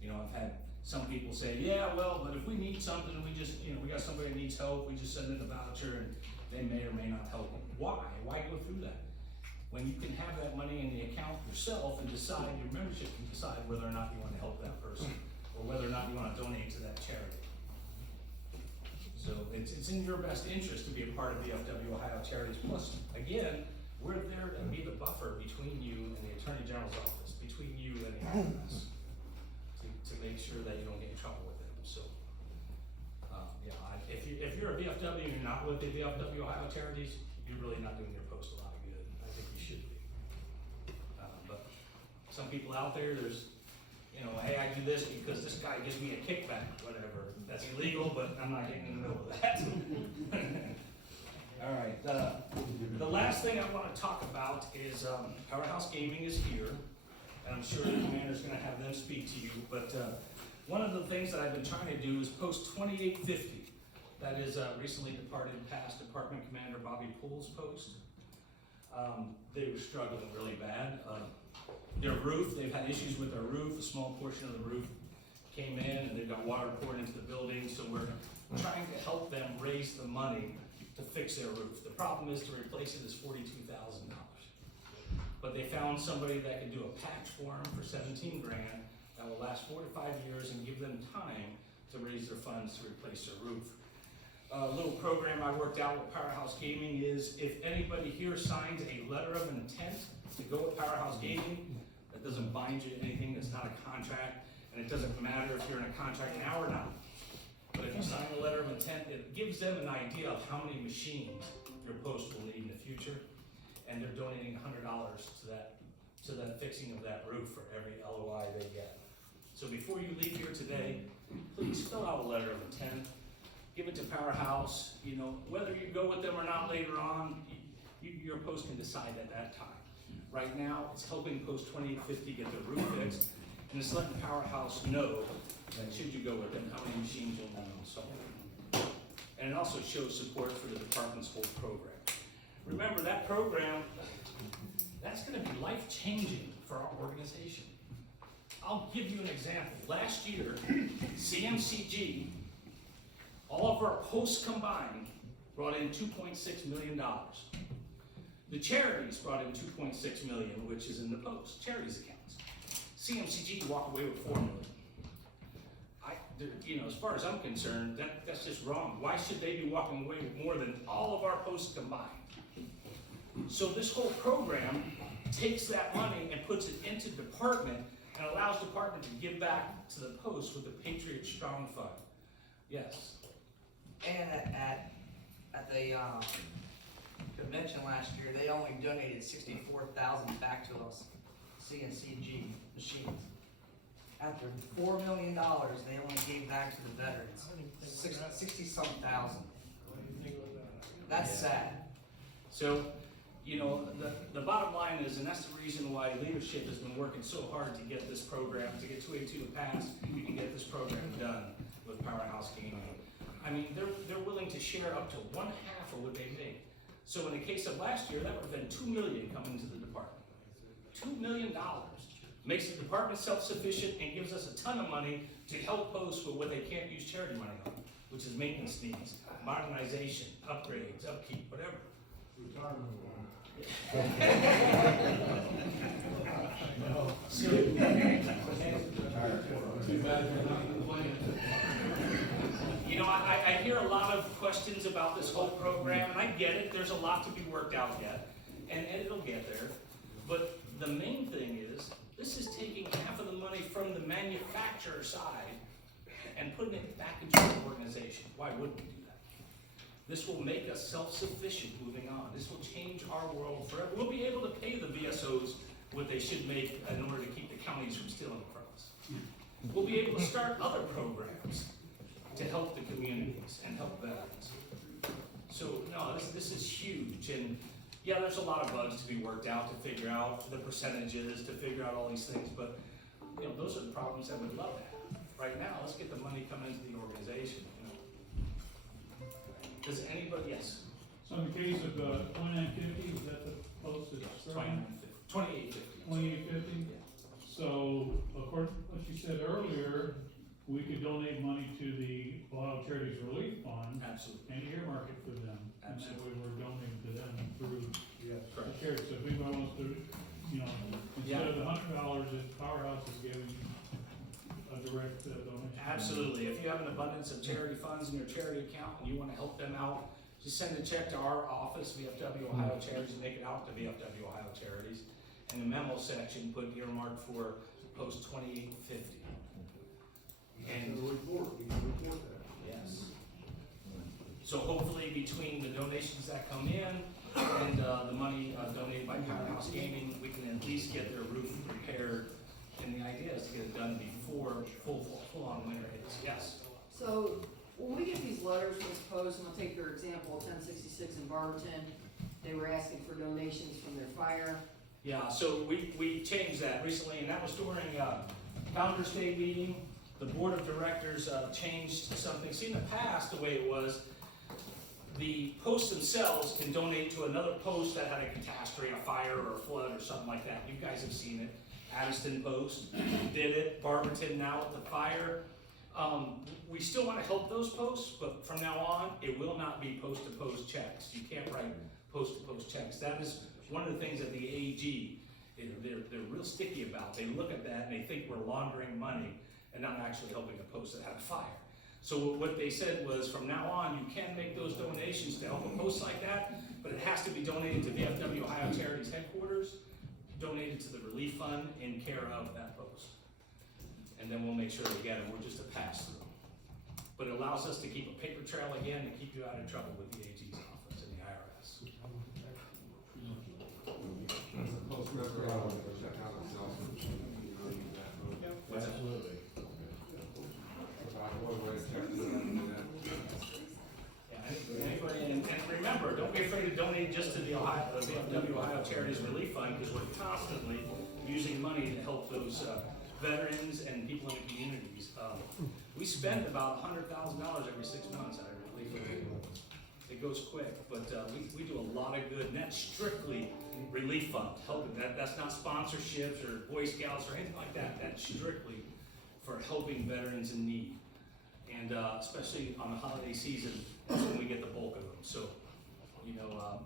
You know, I've had some people say, yeah, well, but if we need something, we just, you know, we got somebody that needs help, we just send in a voucher, and they may or may not help them. Why? Why go through that? When you can have that money in the account yourself and decide, your membership can decide whether or not you wanna help that person, or whether or not you wanna donate to that charity. So it's in your best interest to be a part of the VFW Ohio Charities. Plus, again, we're there to be the buffer between you and the Attorney General's office, between you and the IRS, to make sure that you don't get in trouble with them. So, if you're a VFW and you're not with the VFW Ohio Charities, you're really not doing your post a lot of good. I think you should be. But some people out there, there's you know, hey, I do this because this guy gives me a kickback, whatever. That's illegal, but I'm not getting in the middle of that. All right, the last thing I want to talk about is Powerhouse Gaming is here, and I'm sure the commander's going to have them speak to you. But one of the things that I've been trying to do is post 2850. That is recently departed past Department Commander Bobby Poole's post. They were struggling really bad. Their roof, they've had issues with their roof. A small portion of the roof came in, and they've got water poured into the building. So we're trying to help them raise the money to fix their roof. The problem is to replace it is $42,000. But they found somebody that could do a patch for them for 17 grand that will last 4 to 5 years and give them time to raise their funds to replace their roof. A little program I worked out with Powerhouse Gaming is if anybody here signs a letter of intent to go with Powerhouse Gaming, that doesn't bind you to anything, it's not a contract, and it doesn't matter if you're in a contract now or not. But if you sign a letter of intent, it gives them an idea of how many machines your post will need in the future, and they're donating $100 to that fixing of that roof for every LOI they get. So before you leave here today, please fill out a letter of intent, give it to Powerhouse. You know, whether you go with them or not later on, your post can decide at that time. Right now, it's helping Post 2850 get their roof fixed, and it's letting Powerhouse know that should you go with them, how many machines you'll need installed. And it also shows support for the department's whole program. Remember, that program, that's gonna be life-changing for our organization. I'll give you an example. Last year, CMCG, all of our posts combined brought in $2.6 million. The charities brought in $2.6 million, which is in the post, charities accounts. CMCG walked away with $4 million. You know, as far as I'm concerned, that's just wrong. Why should they be walking away with more than all of our posts combined? So this whole program takes that money and puts it into department and allows department to give back to the post with the Patriot Strong Fund. Yes. And at the convention last year, they only donated $64,000 back to us, CNCG machines. After $4 million, they only gave back to the veterans, 60-some thousand. That's sad. So, you know, the bottom line is, and that's the reason why leadership has been working so hard to get this program, to get 282 to pass, and get this program done with Powerhouse Gaming. I mean, they're willing to share up to 1/2 of what they make. So in the case of last year, that would have been $2 million coming to the department. $2 million makes the department self-sufficient and gives us a ton of money to help post with what they can't use charity money on, which is maintenance needs, modernization, upgrades, upkeep, whatever. So, you know, I hear a lot of questions about this whole program, and I get it. There's a lot to be worked out yet, and it'll get there. But the main thing is, this is taking half of the money from the manufacturer side and putting it back into the organization. Why wouldn't we do that? This will make us self-sufficient moving on. This will change our world forever. We'll be able to pay the VSOs what they should make in order to keep the counties from stealing from us. We'll be able to start other programs to help the communities and help veterans. So, no, this is huge. And yeah, there's a lot of bugs to be worked out, to figure out the percentages, to figure out all these things, but you know, those are the problems that we'd love to have. Right now, let's get the money coming into the organization. You know. Does anybody? Yes. So in the case of 2950, is that the post that's 2850. 2850? Yeah. So according to what you said earlier, we could donate money to the Ohio Charities Relief Fund. Absolutely. And earmark it for them. Absolutely. And that way we're donating to them through the Correct. charity. So if anybody wants to, you know, instead of the $100 that Powerhouse is giving, a direct donation. Absolutely. If you have an abundance of charity funds in your charity account and you want to help them out, just send a check to our office, VFW Ohio Charities, and make it out to VFW Ohio Charities. And the memo section, put earmark for post 2850. And we can report that. yes. So hopefully between the donations that come in and the money donated by Powerhouse Gaming, we can at least get their roof repaired And the idea is to get it done before full-on winter hits, yes. So, when we get these letters from this post, and I'll take your example, 1066 in Barberton, they were asking for donations from their fire. Yeah, so we changed that recently, and that was during Founder's Day meeting. The board of directors changed something. See, in the past, the way it was, the posts themselves can donate to another post that had a catastrophe, a fire or a flood or something like that. You guys have seen it. Addiston Post did it, Barberton now with the fire. We still want to help those posts, but from now on, it will not be post-to-post checks. You can't write post-to-post checks. That is one of the things that the AG, they're real sticky about. They look at that and they think we're laundering money and not actually helping a post that had a fire. So what they said was, from now on, you can make those donations to help a post like that, but it has to be donated to VFW Ohio Charities headquarters, donated to the relief fund in care of that post. And then we'll make sure they get it. We're just a pass-through. But it allows us to keep a paper trail again and keep you out of trouble with the AG's office and the IRS. As a postmaster, I want to check out myself. Absolutely. One way to check it out. Yeah, anybody, and remember, don't be afraid to donate just to the VFW Ohio Charities Relief Fund, because we're constantly using money to help those veterans and people in the communities. We spend about $100,000 every 6 months out of relief fund. It goes quick, but we do a lot of good, and that's strictly relief fund, helping. That's not sponsorships or Boy Scouts or anything like that. That's strictly for helping veterans in need. And especially on the holiday season, that's when we get the bulk of them. So, you know,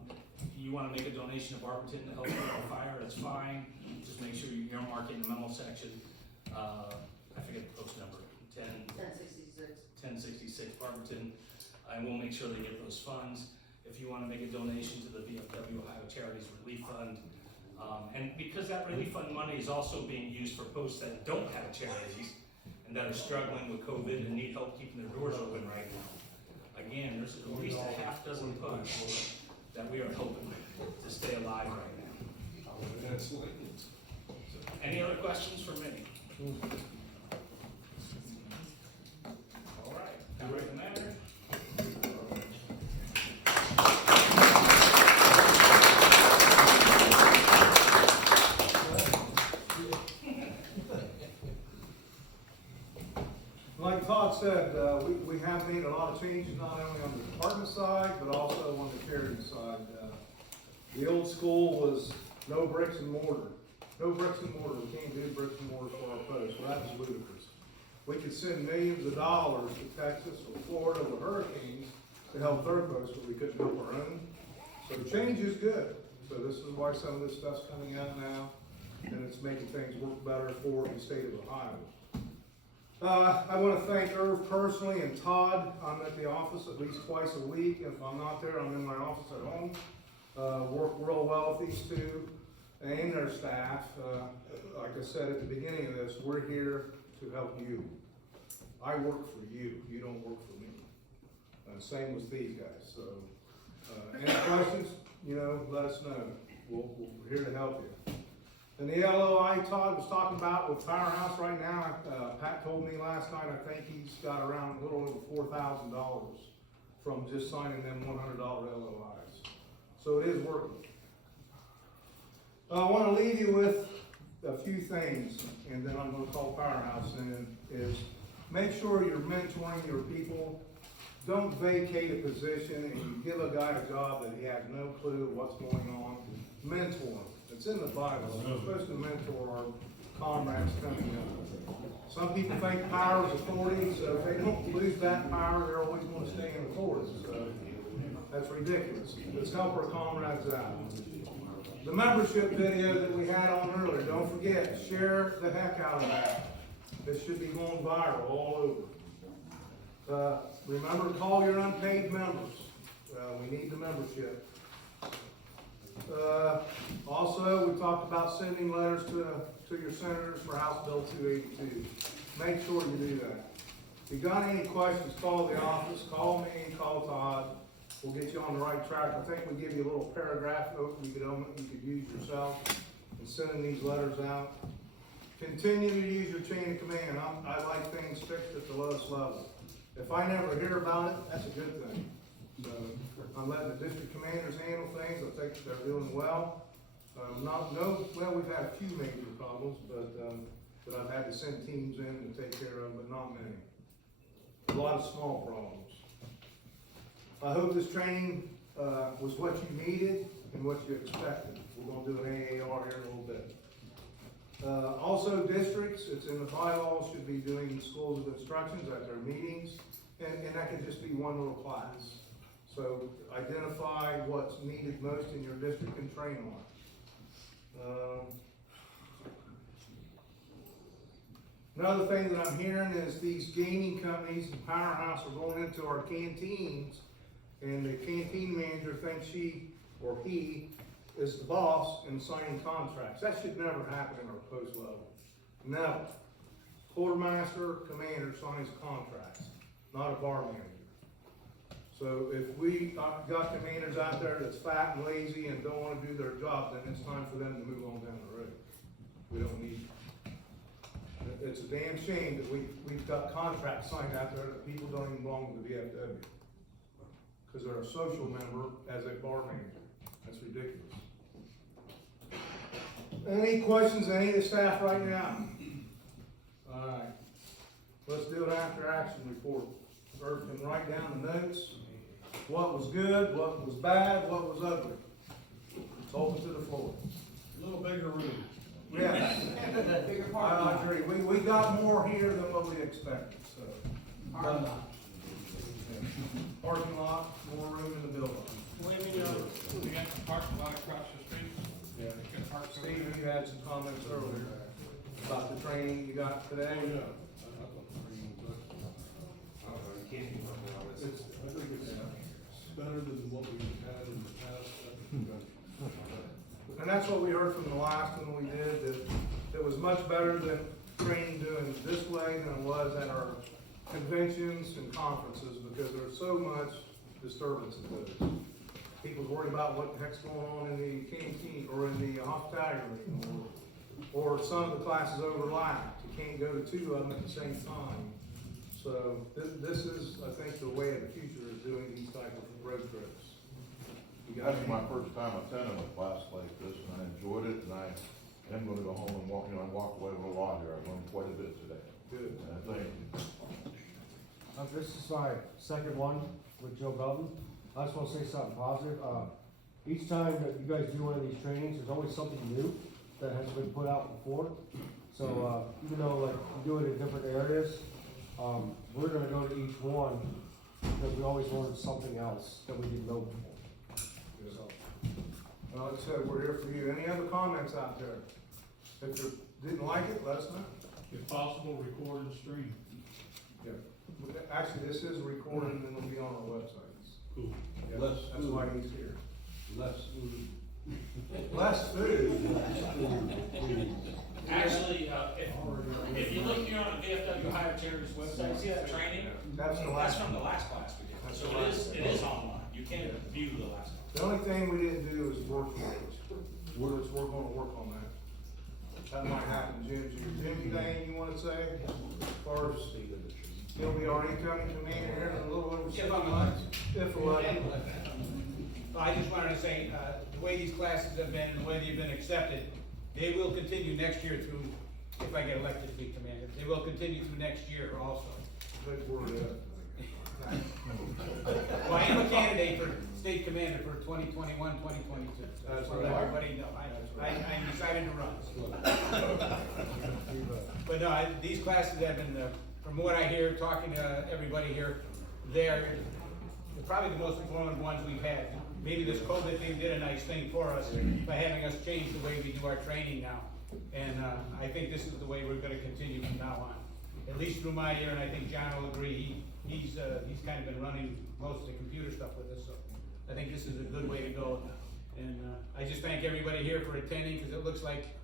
you want to make a donation to Barberton to help with the fire, that's fine. Just make sure you earmark it in the memo section. I forget the post number, 1066 Barberton. And we'll make sure they get those funds. If you want to make a donation to the VFW Ohio Charities Relief Fund, and because that relief fund money is also being used for posts that don't have charities and that are struggling with COVID and need help keeping their doors open right now. Again, there's at least a half dozen posts that we are helping to stay alive right now. Excellent. Any other questions for me? All right, that right in there. Like Todd said, we have made a lot of changes, not only on the department side, but also on the charity side. The old school was no bricks and mortar. No bricks and mortar. We can't do bricks and mortar for our posts. Well, that was ludicrous. We could send millions of dollars to Texas or Florida with hurricanes to help their posts, but we couldn't help our own. So change is good. So this is why some of this stuff's coming out now, and it's making things work better for the state of Ohio. I want to thank Irv personally and Todd. I'm at the office at least twice a week. If I'm not there, I'm in my office at home. Work real well with these two and their staff. Like I said at the beginning of this, we're here to help you. I work for you. You don't work for me. Same with these guys. So, any questions? Let us know. We're here to help you. And the LOI Todd was talking about with Powerhouse right now, Pat told me last night, I think he's got around a little over $4,000 from just signing them $100 LOIs. So it is working. I want to leave you with a few things, and then I'm going to call Powerhouse in, is make sure you're mentoring your people. Don't vacate a position and you give a guy a job that he has no clue what's going on. Mentor him. It's in the Bible. We're supposed to mentor our comrades coming up. Some people think power is authority, so if they don't lose that power, they're always going to stay in authority. So that's ridiculous. Let's help our comrades out. The membership video that we had on earlier, don't forget, share the heck out of that. This should be going viral all over. Remember, call your unpaid members. We need the membership. Also, we talked about sending letters to your senators for House Bill 282. Make sure you do that. If you got any questions, call the office, call me, call Todd. We'll get you on the right track. I think we give you a little paragraph note you could use yourself in sending these letters out. continue to use your chain of command. I like things fixed at the lowest level. If I never hear about it, that's a good thing. So I'm letting the district commanders handle things. I think they're doing well. Well, we've had a few major problems, but I've had to send teams in to take care of, but not many. A lot of small problems. I hope this training was what you needed and what you expected. We're gonna do an AAR here in a little bit. Also, districts, it's in the bylaws, should be doing schools of instructions at their meetings, and that could just be one little class. So identify what's needed most in your district and train on it. Another thing that I'm hearing is these gaming companies and Powerhouse are going into our canteens, and the canteen manager thinks she or he is the boss and signing contracts. That should never happen in our post level. Never. Quartermaster, commander signs contracts, not a bar manager. So if we got commanders out there that's fat and lazy and don't want to do their job, then it's time for them to move on down the road. We don't need it. It's a damn shame that we've got contracts signed out there that people don't even belong to the VFW. Because they're a social member as a bar manager. That's ridiculous. Any questions, any of the staff right now? All right. Let's do an after action report. Irv can write down the notes. What was good, what was bad, what was ugly. It's open to the floor. A little bigger room. Yeah. I agree. We got more here than what we expected, so. Parking lot. Parking lot, more room in the building. We got the parking lot across the street. Yeah. You can park over Steve, there. you had some comments earlier about the training you got today. I don't know, you can't do nothing on it. I think it's better than what we've had in the past. And that's what we heard from the last one we did, that it was much better than training doing it this way than it was at our conventions and conferences, because there's so much disturbance in those. People's worried about what the heck's going on in the canteen or in the hospitality room, or some of the classes overlap. You can't go to two of them at the same time. So this is, I think, the way of the future is doing these type of road trips. That's my first time attending a class like this, and I enjoyed it, and I am gonna go home and walk, I walked away with a lot here. I learned quite a bit today. Good. And I thank you. This is my second one with Joe Belton. I just wanna say something positive. Each time that you guys do one of these trainings, there's always something new that hasn't been put out before. So, even though like you do it in different areas, we're gonna go to each one because we always learn something else that we didn't know before. So, Like I said, we're here for you. Any other comments out there? If you didn't like it, let us know. If possible, record and stream. Yeah. Actually, this is recorded and it'll be on our websites. Cool. Yeah, Less that's food. why he's here. Less food. Less food. Actually, if you look here on the VFW Hire Charities website, see that training? That's the That's last. from the last class we did. That's So the last it is online. You can view the last class. The only thing we didn't do is work with it. We're gonna work on that. That might happen, Jim's here. Jim, anything you wanna say? As far as he'll be our incoming commander here in a little over 6 months. If elected. I just wanted to say, the way these classes have been and the way they've been accepted, they will continue next year through, if I get elected to be commander, they will continue through next year also. Good word, Well, I am a candidate for state commander for 2021, 2022. So That's let right. everybody know, I'm decided to run. But no, these classes have been, from what I hear, talking to everybody here, they're probably the most informative ones we've had. Maybe this COVID thing did a nice thing for us by having us change the way we do our training now. And I think this is the way we're gonna continue from now on, at least through my year, and I think John will agree. He's kind of been running most of the computer stuff with us, so I think this is a good way to go. And I just thank everybody here for attending, because it looks like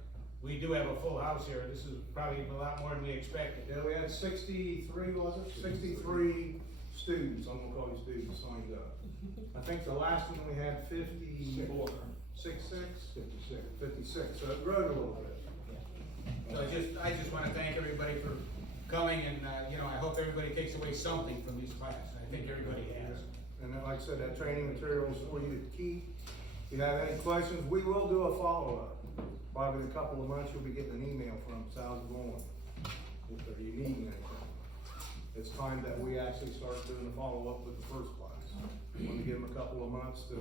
we do have a full house here. This is probably a lot more than we expected. Yeah, we had 63, was it? 63 students, I'm gonna call you students, signed up. I think the last one we had 56, so it grew a little bit. So I just wanna thank everybody for coming and, you know, I hope everybody takes away something from these classes. I think everybody has. And then, like I said, that training material is for you to keep. If you have any questions, we will do a follow-up. Probably in a couple of months, you'll be getting an email from us, how's it going? If you need anything. It's time that we actually start doing the follow-up with the first class. We want to give them a couple of months to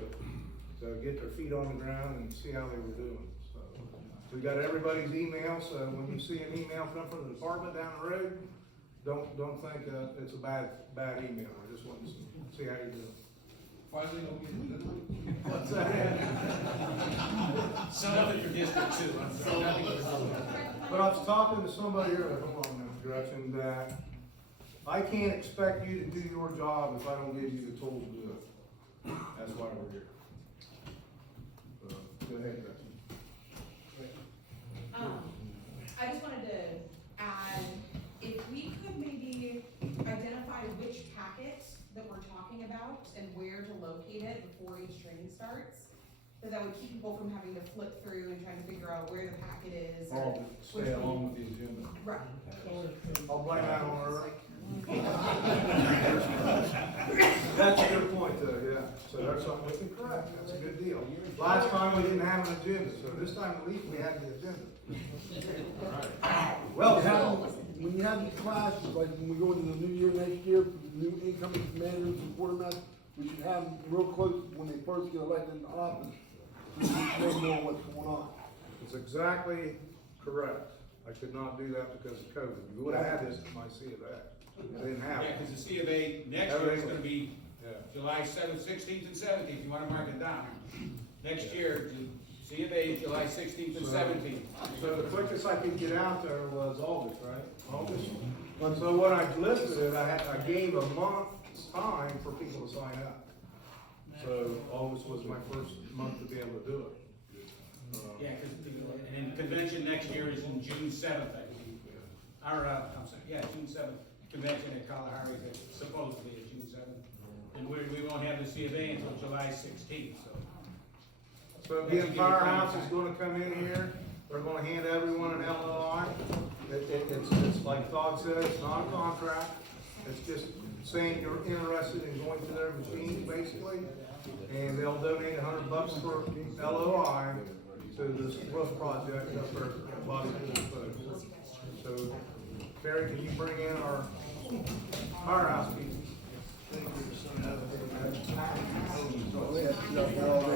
get their feet on the ground and see how they were doing. So we got everybody's email, so when you see an email come from the department down the road, don't think it's a bad email. I just want to see how you're doing. Finally, don't get it. What's that? Some of it for District 2. But I was talking to somebody earlier, hold on now, Gretchen, that I can't expect you to do your job if I don't give you the tools to do it. That's why we're here. So, go ahead, Gretchen. I just wanted to add, if we could maybe identify which packet that we're talking about and where to locate it before each training starts, because that would keep people from having to flip through and trying to figure out where the packet is. or All which stay one. along with the agenda. Right. I'll blame that on her. That's a good point though, yeah. So that's something we can correct. That's a good deal. Last time we didn't have an agenda, so this time at least we had the agenda. Well, when you have these classes, like when we go into the new year next year, for the new incoming commanders and quartermasters, we should have them real close when they first get elected in office, so they know what's going on. It's exactly correct. I could not do that because of COVID. We would have had this at my C of A. They didn't have Yeah, it. because the C of A next year is gonna be July 7th, 16th, and 17th, you wanna mark it down. Next year, C of A is July 16th and 17th. So the quickest I could get out there was August, right? August. And so what I listed it, I gave a month's time for people to sign up. So August was my first month to be able to do it. Yeah, and then convention next year is in June 7th, I believe. Or, I'm sorry, yeah, June 7th, convention at Kalahari is supposedly at June 7th. And we won't have the C of A until July 16th, so. So again, Firehouse is gonna come in here, they're gonna hand everyone an LOI. It's like Todd said, it's not a contract, it's just saying you're interested in going to their machines, basically. And they'll donate $100 for LOI to this roof project up there at Bobby Pool's. So, Terry, can you bring in our Firehouse people?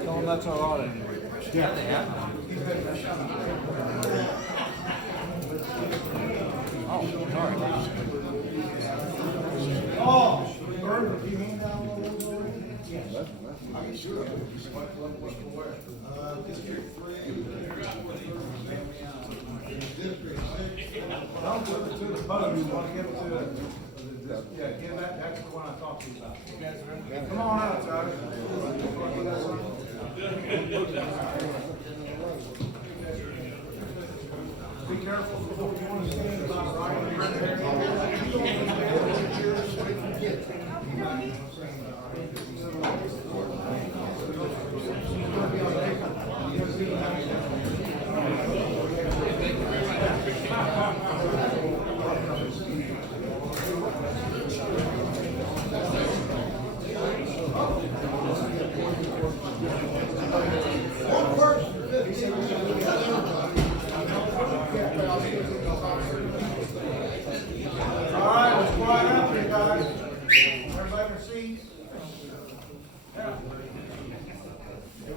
Tell them that's our audit. Yeah, they have. Oh, sorry. Oh, Bert, did you hand out all those already? Yes. Are you sure? District 3. District 6. Don't give it to the post, you wanna give it to, yeah, give that, that's the one I talked to you about. Come on out, Charlie. Be careful before you wanna stand about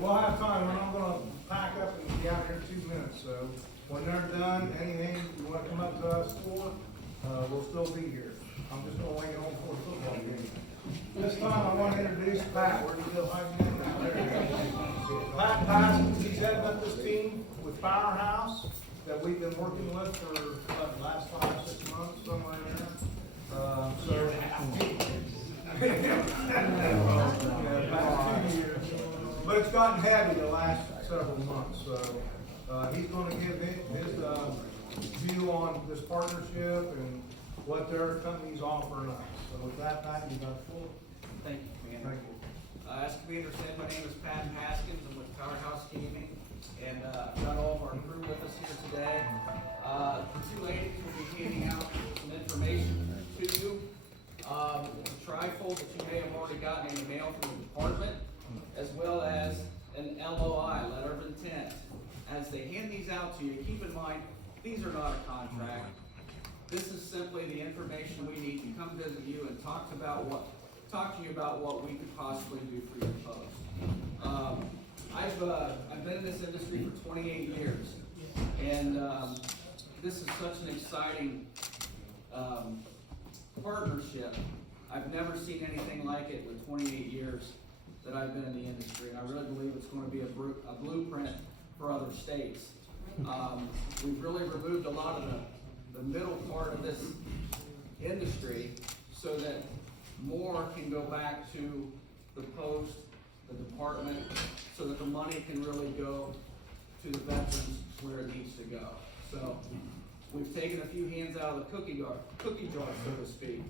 we'll have time, we're not gonna pack up and be out here in 2 minutes, so when they're done, anything you wanna come up to us for, we'll still be here. I'm just gonna wait on for a football game. This time I wanna introduce Pat, where do you go, hiding in out there? Pat Paskins, he's heading up this team with Powerhouse that we've been working with for the last 5-6 months, somewhere in there. But it's gotten heavy the last several months, so, he's gonna give his view on this partnership and what their company's offering us. So with that, Pat, you got the floor. Thank you, Commander. Thank you. As Commander said, my name is Pat Haskins, I'm with Powerhouse Teaming, and I've got all of our crew with us here today. you to keep in mind, these are not a contract. This is simply the information we need to come visit you and talk to you about what we could possibly do for your post. I've been in this industry for 28 years, and this is such an exciting partnership. I've never seen anything like it with 28 years that I've been in the industry, and I really believe it's going to be a blueprint for other states. We've really removed a lot of the middle part of this industry so that more can go back to the post, the department, so that the money can really go to the veterans where it needs to go. So we've taken a few hands out of the cookie jar, so to speak.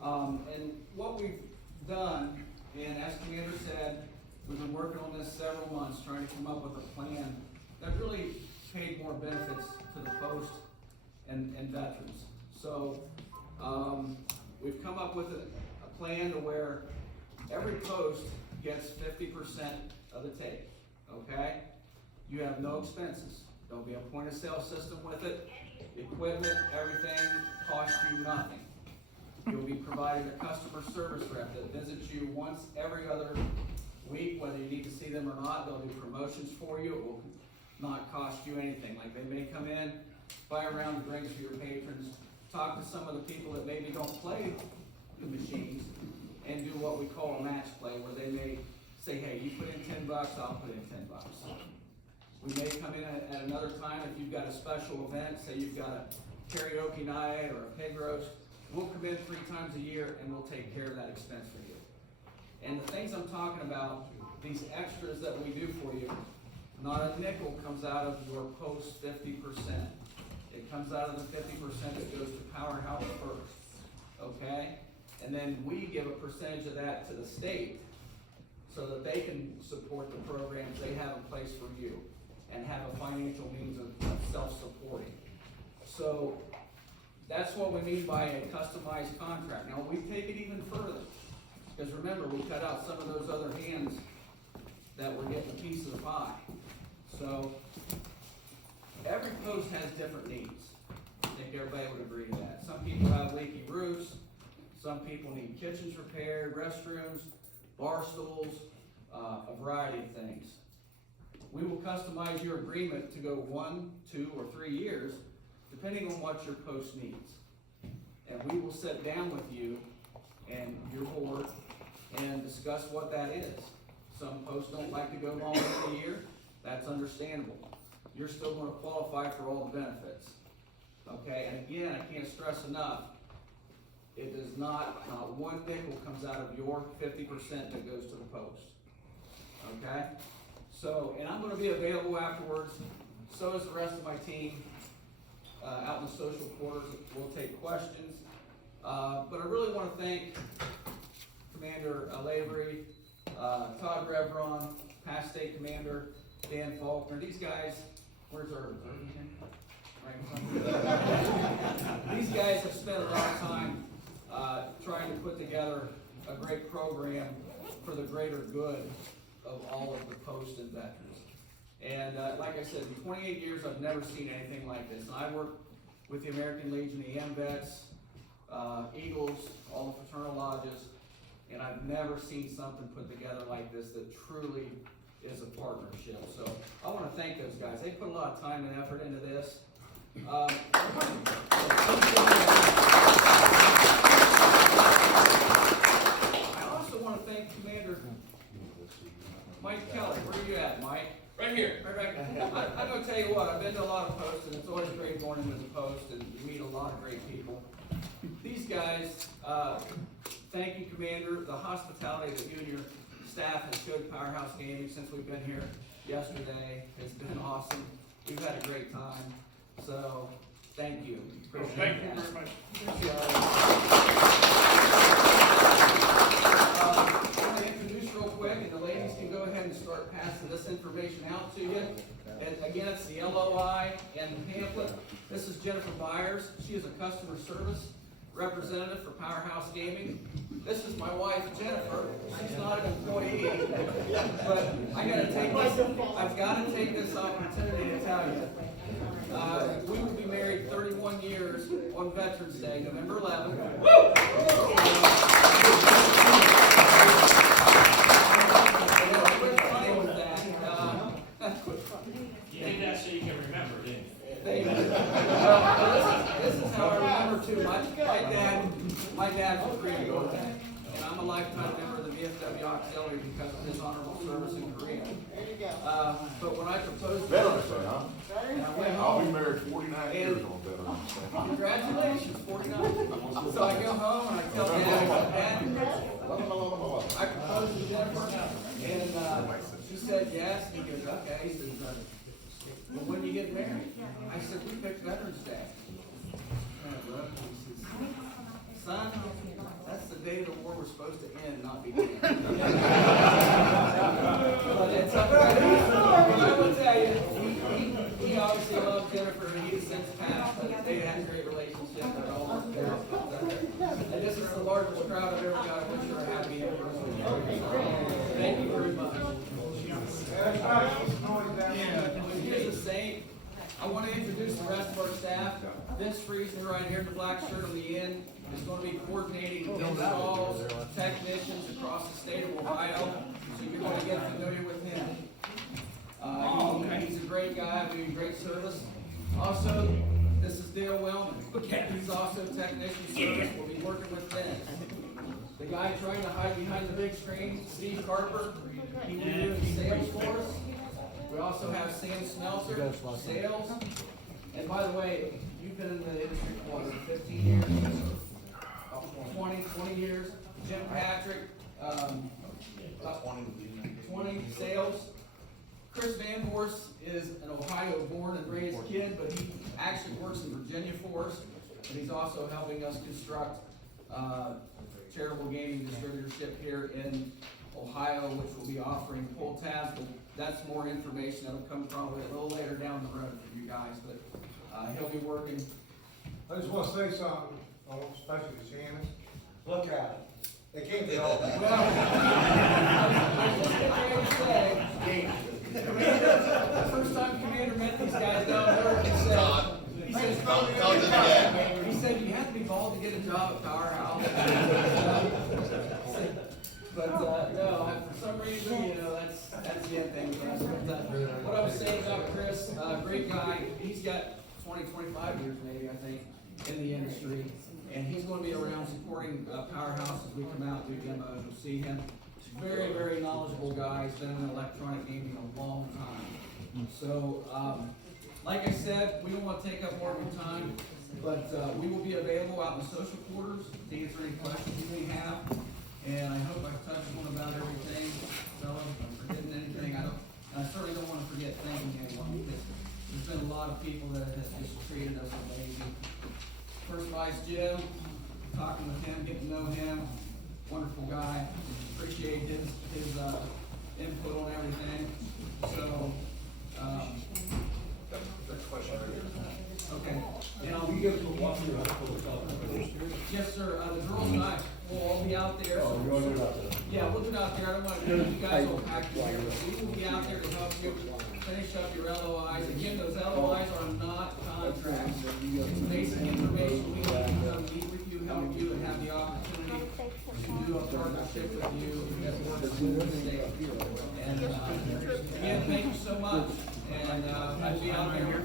And what we've done, and as Commander said, we've been working on this several months, trying to come up with a plan that really paid more benefits to the post and veterans. So we've come up with a plan to where every post gets 50% of the take, okay? You have no expenses. There'll be a point of sale system with it. Equipment, everything costs you nothing. You'll be provided a customer service rep that visits you once every other week, whether you need to see them or not. They'll do promotions for you. It will not cost you anything. Like they may come in, buy a round of drinks for your patrons, talk to some of the people that maybe don't play the machines, and do what we call a match play, where they may say, hey, you put in $10, I'll put in $10. We may come in at another time if you've got a special event, say you've got a karaoke night or a pig roast. We'll come in 3 times a year and we'll take care of that expense for you. And the things I'm talking about, these extras that we do for you, not a nickel comes out of your post 50%. It comes out of the 50% that goes to Powerhouse first, okay? And then we give a percentage of that to the state so that they can support the programs they have in place for you and have a financial means of self-supporting. So that's what we mean by a customized contract. Now, we take it even further, because remember, we cut out some of those other hands that were getting a piece of the pie. So every post has different needs. I think everybody would agree to that. Some people have leaky roofs. Some people need kitchens repaired, restrooms, bar stools, a variety of things. We will customize your agreement to go 1, 2, or 3 years, depending on what your post needs. And we will sit down with you and your board and discuss what that is. Some posts don't like to go longer than a year. That's understandable. You're still going to qualify for all the benefits. Okay, and again, I can't stress enough, it does not, one nickel comes out of your 50% that goes to the post. Okay? So, and I'm going to be available afterwards. So is the rest of my team out in the social quarters. We'll take questions. But I really want to thank Commander Lavery, Todd Revron, past state commander Dan Faulkner. These guys, where's our right? These guys have spent a lot of time trying to put together a great program for the greater good of all of the post and veterans. And like I said, in 28 years, I've never seen anything like this. And I work with the American Legion, the MVets, Eagles, all the fraternal lodges, and I've never seen something put together like this that truly is a partnership. So I want to thank those guys. They put a lot of time and effort into this. I also want to thank Commander Mike Kelly. Where are you at, Mike? Right here. Right back. I'm going to tell you what, I've been to a lot of posts, and it's always great going into the post, and you meet a lot of great people. These guys, thank you, Commander. The hospitality that you and your staff have showed Powerhouse Gaming since we've been here yesterday has been awesome. We've had a great time. So, thank you. Thank you very much. I'm going to introduce real quick, and the ladies can go ahead and start passing this information out to you. And again, it's the LOI and the pamphlet. This is Jennifer Byers. She is a customer service representative for Powerhouse Gaming. This is my wife, Jennifer. She's not an employee, but I've got to take this opportunity to tell you, on Veterans Day, November 11th. You did that so you can remember, didn't you? This is how I remember too. My dad was a Korean War vet, and I'm a lifetime member of the VFW Auxiliary because of his honorable service in Korea. But when I proposed, Veterans Day, huh? and I went I'll be home, married 49 years on Veterans Day. congratulations, 49. So I go home and I tell Dad, I said, Dad, I proposed to Jennifer, and she said yes. And he goes, okay. He says, well, when do you get married? I said, we picked Veterans Day. And I looked, and he says, son, that's the day the war was supposed to end, not begin. But it's up right now. But I will tell you, he obviously loved Jennifer, and he has since passed, but they had a great relationship, and all worked out. And this is the largest crowd I've ever got. I wish you were happy anniversary. Thank you very much. Here's the same. I want to introduce the rest of our staff. Vince Friesen right here in the black shirt on the end is going to be coordinating installs, technicians across the state of Ohio. So you're going to get familiar with him. He's a great guy, doing great service. Also, this is Dale Wellman. He's also technician service. We'll be working with Ben. The guy trying to hide behind the big screen, Steve Carper. He will be doing sales for us. We also have Sam Smelter, sales. And by the way, you've been in the industry for what, 15 years? 20 years. Jim Patrick, 20 sales. Chris Van Horst is an Ohio born and raised kid, but he actually works in Virginia for us. And he's also helping us construct charitable gaming distributorship here in Ohio, which will be offering pull tabs. That's more information that'll come probably a little later down the road for you guys, but he'll be working. I just wanna say something, especially to Shannon. Look at it. It can't be all bad. Well, I was just getting ready to say, Commander, the first time Commander met these guys down there, he said, you have to be bald to get a job at Powerhouse. But no, for some reason, that's the end thing with us. But what I was saying about Chris, great guy. He's got 20, 25 years maybe, I think, in the industry. And he's going to be around supporting Powerhouse as we come out and do demos. You'll see him. Very, very knowledgeable guy. He's been in electronic gaming a long time. So, like I said, we don't want to take up more of your time, but we will be available out in the social quarters to answer any questions you may have. And I hope I've touched on about everything. So if I'm forgetting anything, I certainly don't want to forget thanking anyone, because there's been a lot of people that have just treated us amazing. First Vice Jim, talking with him, getting to know him, wonderful guy. Appreciate his input on everything. So, okay. Now, yes, sir. The girls and I will all be out there. So, yeah, we'll do it out there. I don't want to get you guys all packed here, but we will be out there to help you finish up your LOIs. Again, those LOIs are not contracts. It's basic information. We need to come meet with you, help you, and have the opportunity to do a partnership with you that works with the state. And again, thank you so much. And I'll be out there